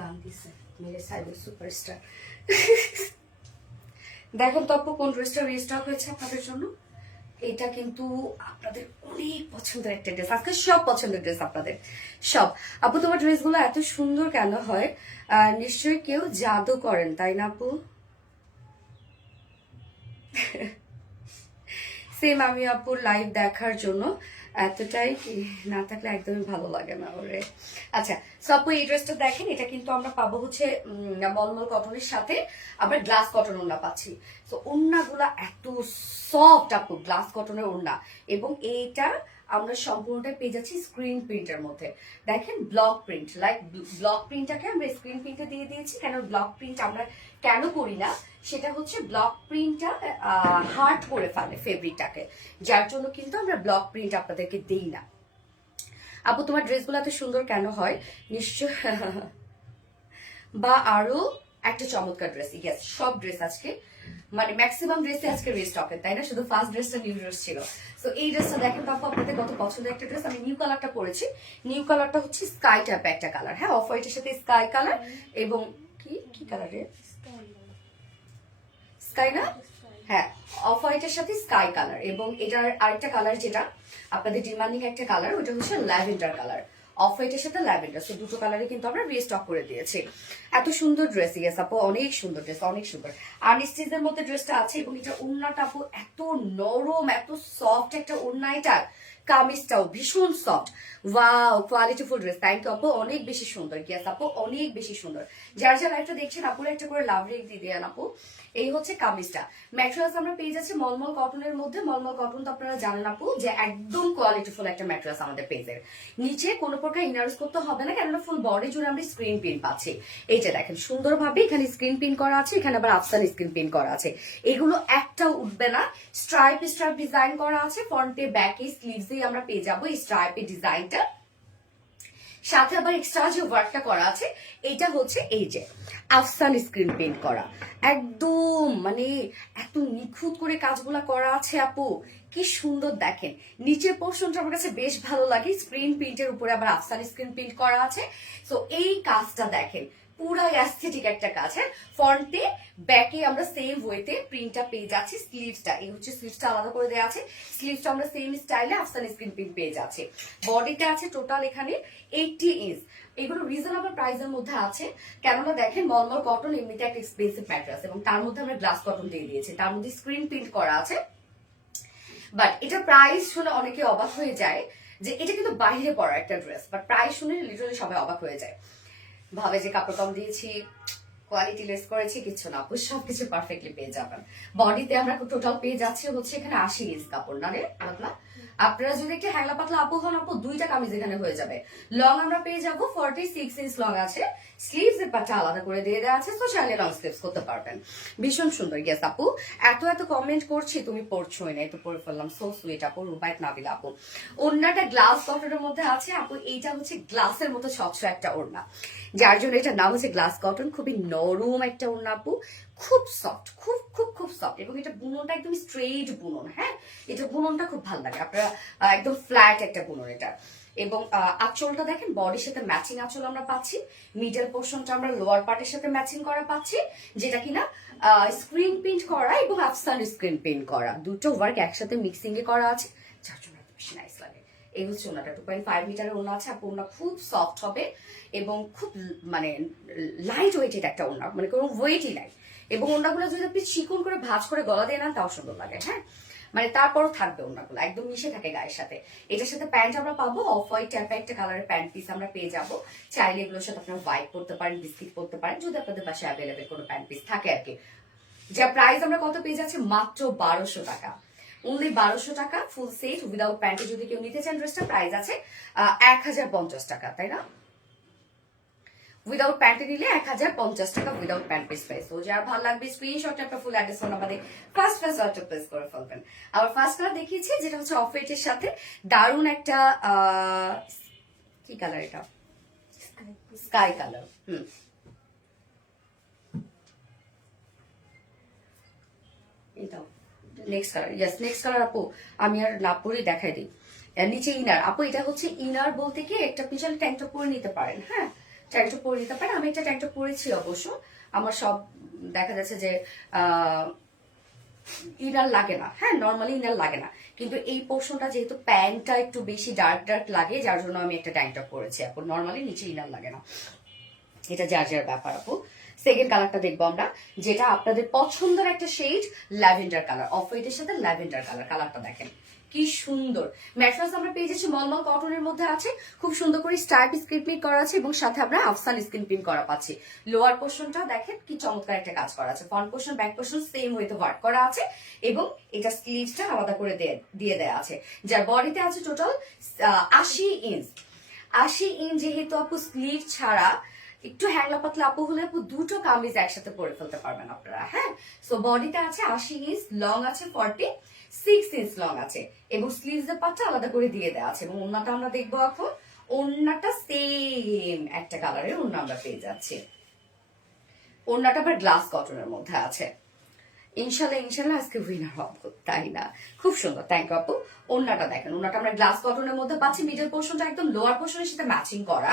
গান দিছে মেরে সাইবার সুপারস্টার। দেখেন তো আপু কোন ড্রেসটা রিস্টক হয়েছে আপনাদের জন্য। এটা কিন্তু আপনাদের অনেক পছন্দের একটা ড্রেস, আজকে সব পছন্দের ড্রেস আপনাদের সব। আপু তোমার ড্রেসগুলো এত সুন্দর কেন হয়? নিশ্চয়ই কেউ জাদু করেন, তাই না আপু? সেম, আমি আপুর লাইভ দেখার জন্য এতটাই না থাকলে একদমই ভালো লাগে না ওরে। আচ্ছা, সো আপু এই ড্রেসটা দেখেন, এটা কিন্তু আমরা পাবো হচ্ছে মলমল কটনের সাথে আমরা গ্লাস কটন ওড়না পাচ্ছি। তো ওড়নাগুলা এত সফট আপু, গ্লাস কটনের ওড়না, এবং এইটা আমরা সম্পূর্ণটা পেয়ে যাচ্ছি স্ক্রিন প্রিন্টের মধ্যে। দেখেন ব্লক প্রিন্ট, লাইক ব্লক প্রিন্টটাকে আমরা স্ক্রিন প্রিন্টে দিয়ে দিয়েছি। কেন ব্লক প্রিন্ট আমরা কেন করি না, সেটা হচ্ছে ব্লক প্রিন্টটা হার্ড করে ফেলে ফেব্রিকটাকে, যার জন্য কিন্তু আমরা ব্লক প্রিন্ট আপনাদেরকে দিই না। আপু তোমার ড্রেসগুলো এত সুন্দর কেন হয়? নিশ্চয় বা আরো একটা চমৎকার ড্রেস, ইয়েস সব ড্রেস আজকে, মানে ম্যাক্সিমাম ড্রেসে আজকে রিস্টকের, তাই না? শুধু ফার্স্ট ড্রেসটা নিউ ড্রেস ছিল। সো এই ড্রেসটা দেখেন বাপু, আপনাদের কত পছন্দের একটা ড্রেস। আমি নিউ কালারটা পরেছি, নিউ কালারটা হচ্ছে স্কাই টাইপ একটা কালার, হ্যাঁ, অফ হোয়াইটের সাথে স্কাই কালার, এবং কি কি কালার রে, স্কাই না, হ্যাঁ, অফ হোয়াইটের সাথে স্কাই কালার, এবং এটার আরেকটা কালার যেটা আপনাদের ডিমান্ডিং একটা কালার, ওটা হচ্ছে ল্যাভেন্ডার কালার, অফ হোয়াইটের সাথে ল্যাভেন্ডার। সো দুটো কালারে কিন্তু আমরা রিস্টক করে দিয়েছি। এত সুন্দর ড্রেস, ইয়েস আপু অনেক সুন্দর ড্রেস, অনেক সুন্দর। আনস্টিচের মধ্যে ড্রেসটা আছে, এবং এটা ওড়নাটা আপু এত নরম, এত সফট একটা ওড়না, এটা কামিজটাও ভীষণ সফট, ওয়াও কোয়ালিটিফুল ড্রেস। থ্যাংক ইউ আপু, অনেক বেশি সুন্দর। ইয়েস আপু, অনেক বেশি সুন্দর। যারা যারা লাইভটা দেখছেন আপুরা একটা করে লাভ রেক দিয়ে দেন আপু। এই হচ্ছে কামিজটা। ম্যাটেরিয়ালস আমরা পেয়ে যাচ্ছি মলমল কটনের মধ্যে। মলমল কটন তো আপনারা জানেন আপু যে একদম কোয়ালিটিফুল একটা ম্যাটেরিয়ালস আমাদের পেজের। নিচে কোনো প্রকার ইনার্স করতে হবে না, কেননা ফুল বডি জুড়ে আমরা স্ক্রিন প্রিন্ট পাচ্ছি। এই যে দেখেন সুন্দরভাবে এখানে স্ক্রিন প্রিন্ট করা আছে, এখানে আবার আফসান স্ক্রিন প্রিন্ট করা আছে। এগুলো একটাও উঠবে না। স্ট্রাইপ স্ট্রাইপ ডিজাইন করা আছে ফ্রন্টে, ব্যাকে, স্লিভসেই আমরা পেয়ে যাবো এই স্ট্রাইপের ডিজাইনটা। সাথে আবার এক্সট্রা যে ওয়ার্কটা করা আছে এটা হচ্ছে এই যে আফসান স্ক্রিন প্রিন্ট করা, একদম মানে এত নিখুঁত করে কাজগুলা করা আছে আপু, কি সুন্দর দেখেন। নিচের পোর্শনটা আমার কাছে বেশ ভালো লাগে, স্ক্রিন প্রিন্টের উপরে আবার আফসান স্ক্রিন প্রিন্ট করা আছে। তো এই কাজটা দেখেন পুরা অ্যাস্থেটিক একটা কাজ। হ্যাঁ, ফ্রন্টে ব্যাকে আমরা সেম ওয়েতে প্রিন্টটা পেয়ে যাচ্ছি। স্লিভসটা এই হচ্ছে, স্লিভসটা আলাদা করে দেওয়া আছে। স্লিভসটা আমরা সেম স্টাইলে আফসান স্ক্রিন প্রিন্ট পেয়ে যাচ্ছি। বডিটা আছে টোটাল এখানে 80 ইঞ্চ। এগুলো রিজনেবল প্রাইসের মধ্যে আছে, কেননা দেখেন মলমল কটন এমনিতে একটা এক্সপেন্সিভ ম্যাটেরিয়াল, এবং তার মধ্যে আমরা গ্লাস কটন দিয়ে দিয়েছি, তার মধ্যে স্ক্রিন প্রিন্ট করা আছে। বাট এটা প্রাইস শুনে অনেকে অবাক হয়ে যায় যে এটা কিন্তু বাইরে পড়া একটা ড্রেস, বাট প্রাইস শুনে লিটারালি সবাই অবাক হয়ে যায়, ভাবে যে কাপড় কম দিয়েছি, কোয়ালিটি লেস করেছি। কিছু না আপু, সবকিছু পারফেক্টলি পেয়ে যাবেন। বডিতে আমরা টোটাল পেয়ে যাচ্ছি হচ্ছে এখানে 80 ইঞ্চ কাপড় না রে পাতলা। আপনারা যদি একটু হ্যাংলা পাতলা আপু হন আপু, দুইটা কামিজ এখানে হয়ে যাবে। লং আমরা পেয়ে যাবো 46 ইঞ্চ লং আছে, স্লিভস এর পাটা আলাদা করে দিয়ে দেওয়া আছে, তো চাইলে লং স্লিভস করতে পারবেন। ভীষণ সুন্দর। ইয়েস আপু, এত এত কমেন্ট করছি তুমি পড়ছোই না, তো পড়ে ফেললাম। সো সুইট আপু, রুবাইত নাবিলা আপু। ওড়নাটা গ্লাস কটনের মধ্যে আছে আপু, এইটা হচ্ছে গ্লাসের মতো স্বচ্ছ একটা ওড়না, যার জন্য এটা নাম হচ্ছে গ্লাস কটন। খুবই নরম একটা ওড়না আপু, খুব সফট, খুব খুব খুব সফট, এবং এটা বুননটা একদম স্ট্রেইট বুনন। হ্যাঁ, এটা বুননটা খুব ভালো লাগে, আপনারা একদম ফ্ল্যাট একটা বুনন এটা। এবং আঁচলটা দেখেন বডির সাথে ম্যাচিং আঁচল আমরা পাচ্ছি। মিডল পোর্শনটা আমরা লোয়ার পার্টের সাথে ম্যাচিং করা পাচ্ছি, যেটা কিনা স্ক্রিন প্রিন্ট করা এবং আফসান স্ক্রিন প্রিন্ট করা, দুটো ওয়ার্ক একসাথে মিক্সিং এ করা আছে, যার জন্য এত বেশি নাইস লাগে। এই হচ্ছে ওনাটা 2.5 মিটারের ওনা আছে আপু। ওনা খুব সফট হবে এবং খুব মানে লাইট ওয়েটেড একটা ওনা, মানে কোনো ওয়েটই নাই। এবং ওনাগুলো যদি আপনি চিকন করে ভাঁজ করে গলা দিয়ে নেন তাও সুন্দর লাগে। হ্যাঁ, মানে তারপরও থাকবে ওনাগুলো একদম মিশে থাকে গায়ের সাথে। এটার সাথে প্যান্ট আমরা পাবো অফ হোয়াইট টাইপের একটা কালারের প্যান্ট পিস আমরা পেয়ে যাবো। চাইলে এগুলোর সাথে আপনারা হোয়াইট পরতে পারেন, বিস্কিট পরতে পারেন, যদি আপনাদের বাসায় অ্যাভেলেবেল কোনো প্যান্ট পিস থাকে আর কি। যা প্রাইস আমরা কত পেয়ে যাচ্ছি, মাত্র 1200 টাকা। অনলি 1200 টাকা ফুল সেট উইদাউট প্যান্টে যদি কেউ নিতে চান ড্রেসটা প্রাইস আছে 1050 টাকা, তাই না? উইদাউট প্যান্টে নিলে 1050 টাকা উইদাউট প্যান্ট পিস প্রাইস। তো যার ভালো লাগবে স্ক্রিনশট একটা ফুল অ্যাড্রেস ফোন আমাদের ফার্স্ট অর্ডার প্লেস করে ফেলবেন। আবার ফার্স্ট কালার দেখিয়েছি যেটা হচ্ছে অফ হোয়াইটের সাথে দারুন একটা কি কালার, এটা স্কাই কালার। এটাও next colour. Yes, next colour আপু আমি আর না পরে দেখাই দিই। নিচে ইনার আপু, এটা হচ্ছে ইনার বলতে কি একটা পিছনে ট্যাঙ্কটা পরে নিতে পারেন। হ্যাঁ, ট্যাঙ্কটা পরে নিতে পারেন। আমি একটা ট্যাঙ্কটা পরেছি অবশ্য, আমার সব দেখা যাচ্ছে যে ইনার লাগে না। হ্যাঁ, নর্মালি ইনার লাগে না, কিন্তু এই পোর্শনটা যেহেতু প্যান্টটা একটু বেশি ডার্ক ডার্ক লাগে, যার জন্য আমি একটা ট্যাঙ্কটা পরেছি আপু। নর্মালি নিচে ইনার লাগে না, এটা যার যার ব্যাপার আপু। সেকেন্ড কালারটা দেখবো আমরা, যেটা আপনাদের পছন্দের একটা শেড, ল্যাভেন্ডার কালার, অফ হোয়াইটের সাথে ল্যাভেন্ডার কালার। কালারটা দেখেন কি সুন্দর। ম্যাট্রেস আমরা পেয়ে যাচ্ছি মলমল কটনের মধ্যে আছে, খুব সুন্দর করে স্ট্রাইপ স্ক্রিন প্রিন্ট করা আছে, এবং সাথে আমরা আফসান স্ক্রিন প্রিন্ট করা পাচ্ছি। লোয়ার পোর্শনটা দেখেন কি চমৎকার একটা কাজ করা আছে। Front portion back portion same ওয়েতে ওয়ার্ক করা আছে, এবং এটা স্লিভসটা আলাদা করে দিয়ে দেওয়া আছে। যার বডিতে আছে টোটাল 80 ইঞ্চ। 80 ইঞ্চ যেহেতু আপু স্লিভ ছাড়া একটু হ্যাংলা পাতলা আপু হলে আপু দুটো কামিজ একসাথে পরে ফেলতে পারবেন আপনারা। হ্যাঁ, সো বডিতে আছে 80 ইঞ্চ, লং আছে 46 ইঞ্চ লং আছে, এবং স্লিভস এর পাটটা আলাদা করে দিয়ে দেওয়া আছে। এবং ওড়নাটা আমরা দেখবো এখন, ওড়নাটা সেম একটা কালারের ওড়না আমরা পেয়ে যাচ্ছি। ওড়নাটা আবার গ্লাস কটনের মধ্যে আছে। ইনশাল্লাহ ইনশাল্লাহ আজকে উইনার হবো, তাই না? খুব সুন্দর, থ্যাংক ইউ আপু। ওড়নাটা দেখেন, ওড়নাটা আমরা গ্লাস কটনের মধ্যে পাচ্ছি, মিডল পোর্শনটা একদম লোয়ার পোর্শনের সাথে ম্যাচিং করা,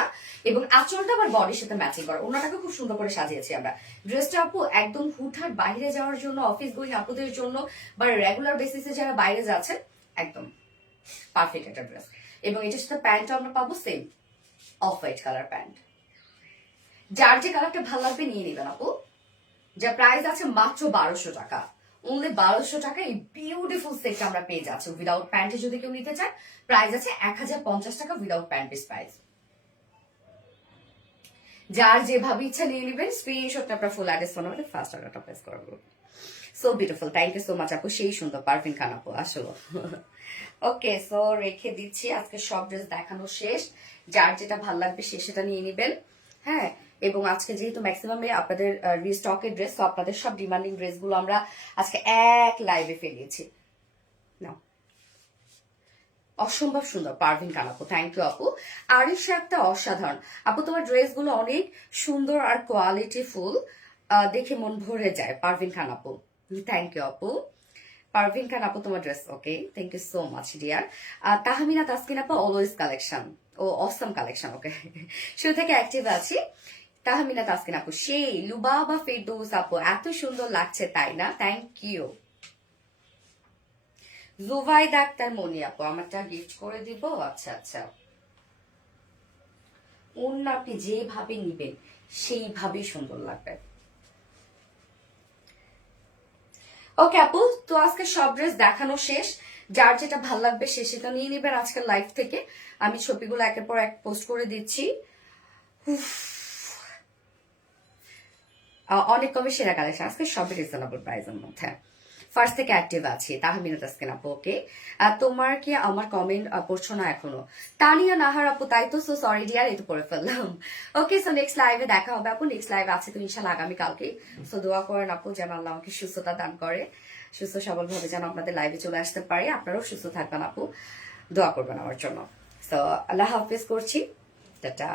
এবং আঁচলটা আবার বডির সাথে ম্যাচিং করা। ওড়নাটাকে খুব সুন্দর করে সাজিয়েছি আমরা। ড্রেসটা আপু একদম হুটহাট বাইরে যাওয়ার জন্য, অফিস গোয়িং আপুদের জন্য, বা রেগুলার বেসিসে যারা বাইরে যাচ্ছেন, একদম পারফেক্ট একটা ড্রেস। এবং এটার সাথে প্যান্টটা আমরা পাবো same off white colour pant. যার যে কালারটা ভালো লাগবে নিয়ে নেবেন আপু। যা প্রাইস আছে মাত্র 1200 টাকা, অনলি 1200 টাকা এই বিউটিফুল সেটটা আমরা পেয়ে যাচ্ছি উইদাউট প্যান্টে। যদি কেউ নিতে চান প্রাইস আছে 1050 টাকা উইদাউট প্যান্ট প্রাইস। যার যেভাবে ইচ্ছা নিয়ে নেবেন, স্ক্রিনশটটা আপনার ফুল অ্যাড্রেস ফোন আমাদের ফার্স্ট অর্ডারটা প্লেস করবো। So beautiful, thank you so much আপু, সেই সুন্দর পারফিন খান আপু আসলো। ওকে, সো রেখে দিচ্ছি। আজকে সব ড্রেস দেখানো শেষ, যার যেটা ভালো লাগবে সে সেটা নিয়ে নেবেন। হ্যাঁ, এবং আজকে যেহেতু ম্যাক্সিমাম আপনাদের রিস্টকের ড্রেস, তো আপনাদের সব ডিমান্ডিং ড্রেসগুলো আমরা আজকে এক লাইভে ফেলিয়েছি। না, অসম্ভব সুন্দর পারভিন খান আপু, থ্যাংক ইউ আপু। আরিশা একটা অসাধারণ আপু, তোমার ড্রেসগুলো অনেক সুন্দর আর কোয়ালিটি ফুল, দেখে মন ভরে যায়। পারভিন খান আপু, থ্যাংক ইউ আপু। পারভিন খান আপু তোমার dress okay, thank you so much dear. Tahmina Taskin আপু always collection, oh awesome collection, okay. শুরু থেকে অ্যাক্টিভ আছি। তাহমিনা তাসকিন আপু সেই লুবাবা ফেরদৌস আপু, এত সুন্দর লাগছে তাই না, থ্যাংক ইউ। জুবাইদ আক্তার মনি আপু আমারটা গিফট করে দিব। আচ্ছা আচ্ছা, অন্য আপনি যেভাবে নিবেন সেইভাবেই সুন্দর লাগবে। ওকে আপু, তো আজকে সব ড্রেস দেখানো শেষ, যার যেটা ভালো লাগবে সে সেটা নিয়ে নেবেন আজকের লাইভ থেকে। আমি ছবিগুলো একের পর এক পোস্ট করে দিচ্ছি। অনেক কমে সেরা কালেকশন, আজকে সবই রিজনেবল প্রাইসের মধ্যে। ফার্স্ট থেকে অ্যাক্টিভ আছি। তাহমিনা তাসকিন আপু ওকে, তোমার কি আমার কমেন্ট পড়ছো না এখনো? তানিয়া নাহার আপু, তাই তো, সো সরি ডিয়ার, এই তো পড়ে ফেললাম। ওকে, সো নেক্সট লাইভে দেখা হবে আপু, নেক্সট লাইভ আছে তো ইনশাল্লাহ আগামী কালকে। সো দোয়া করেন আপু যেন আল্লাহ আমাকে সুস্থতা দান করে, সুস্থ সবল ভাবে যেন আপনাদের লাইভে চলে আসতে পারে। আপনারাও সুস্থ থাকবেন আপু, দোয়া করবেন আমার জন্য। সো আল্লাহ হাফিজ করছি, টাটা।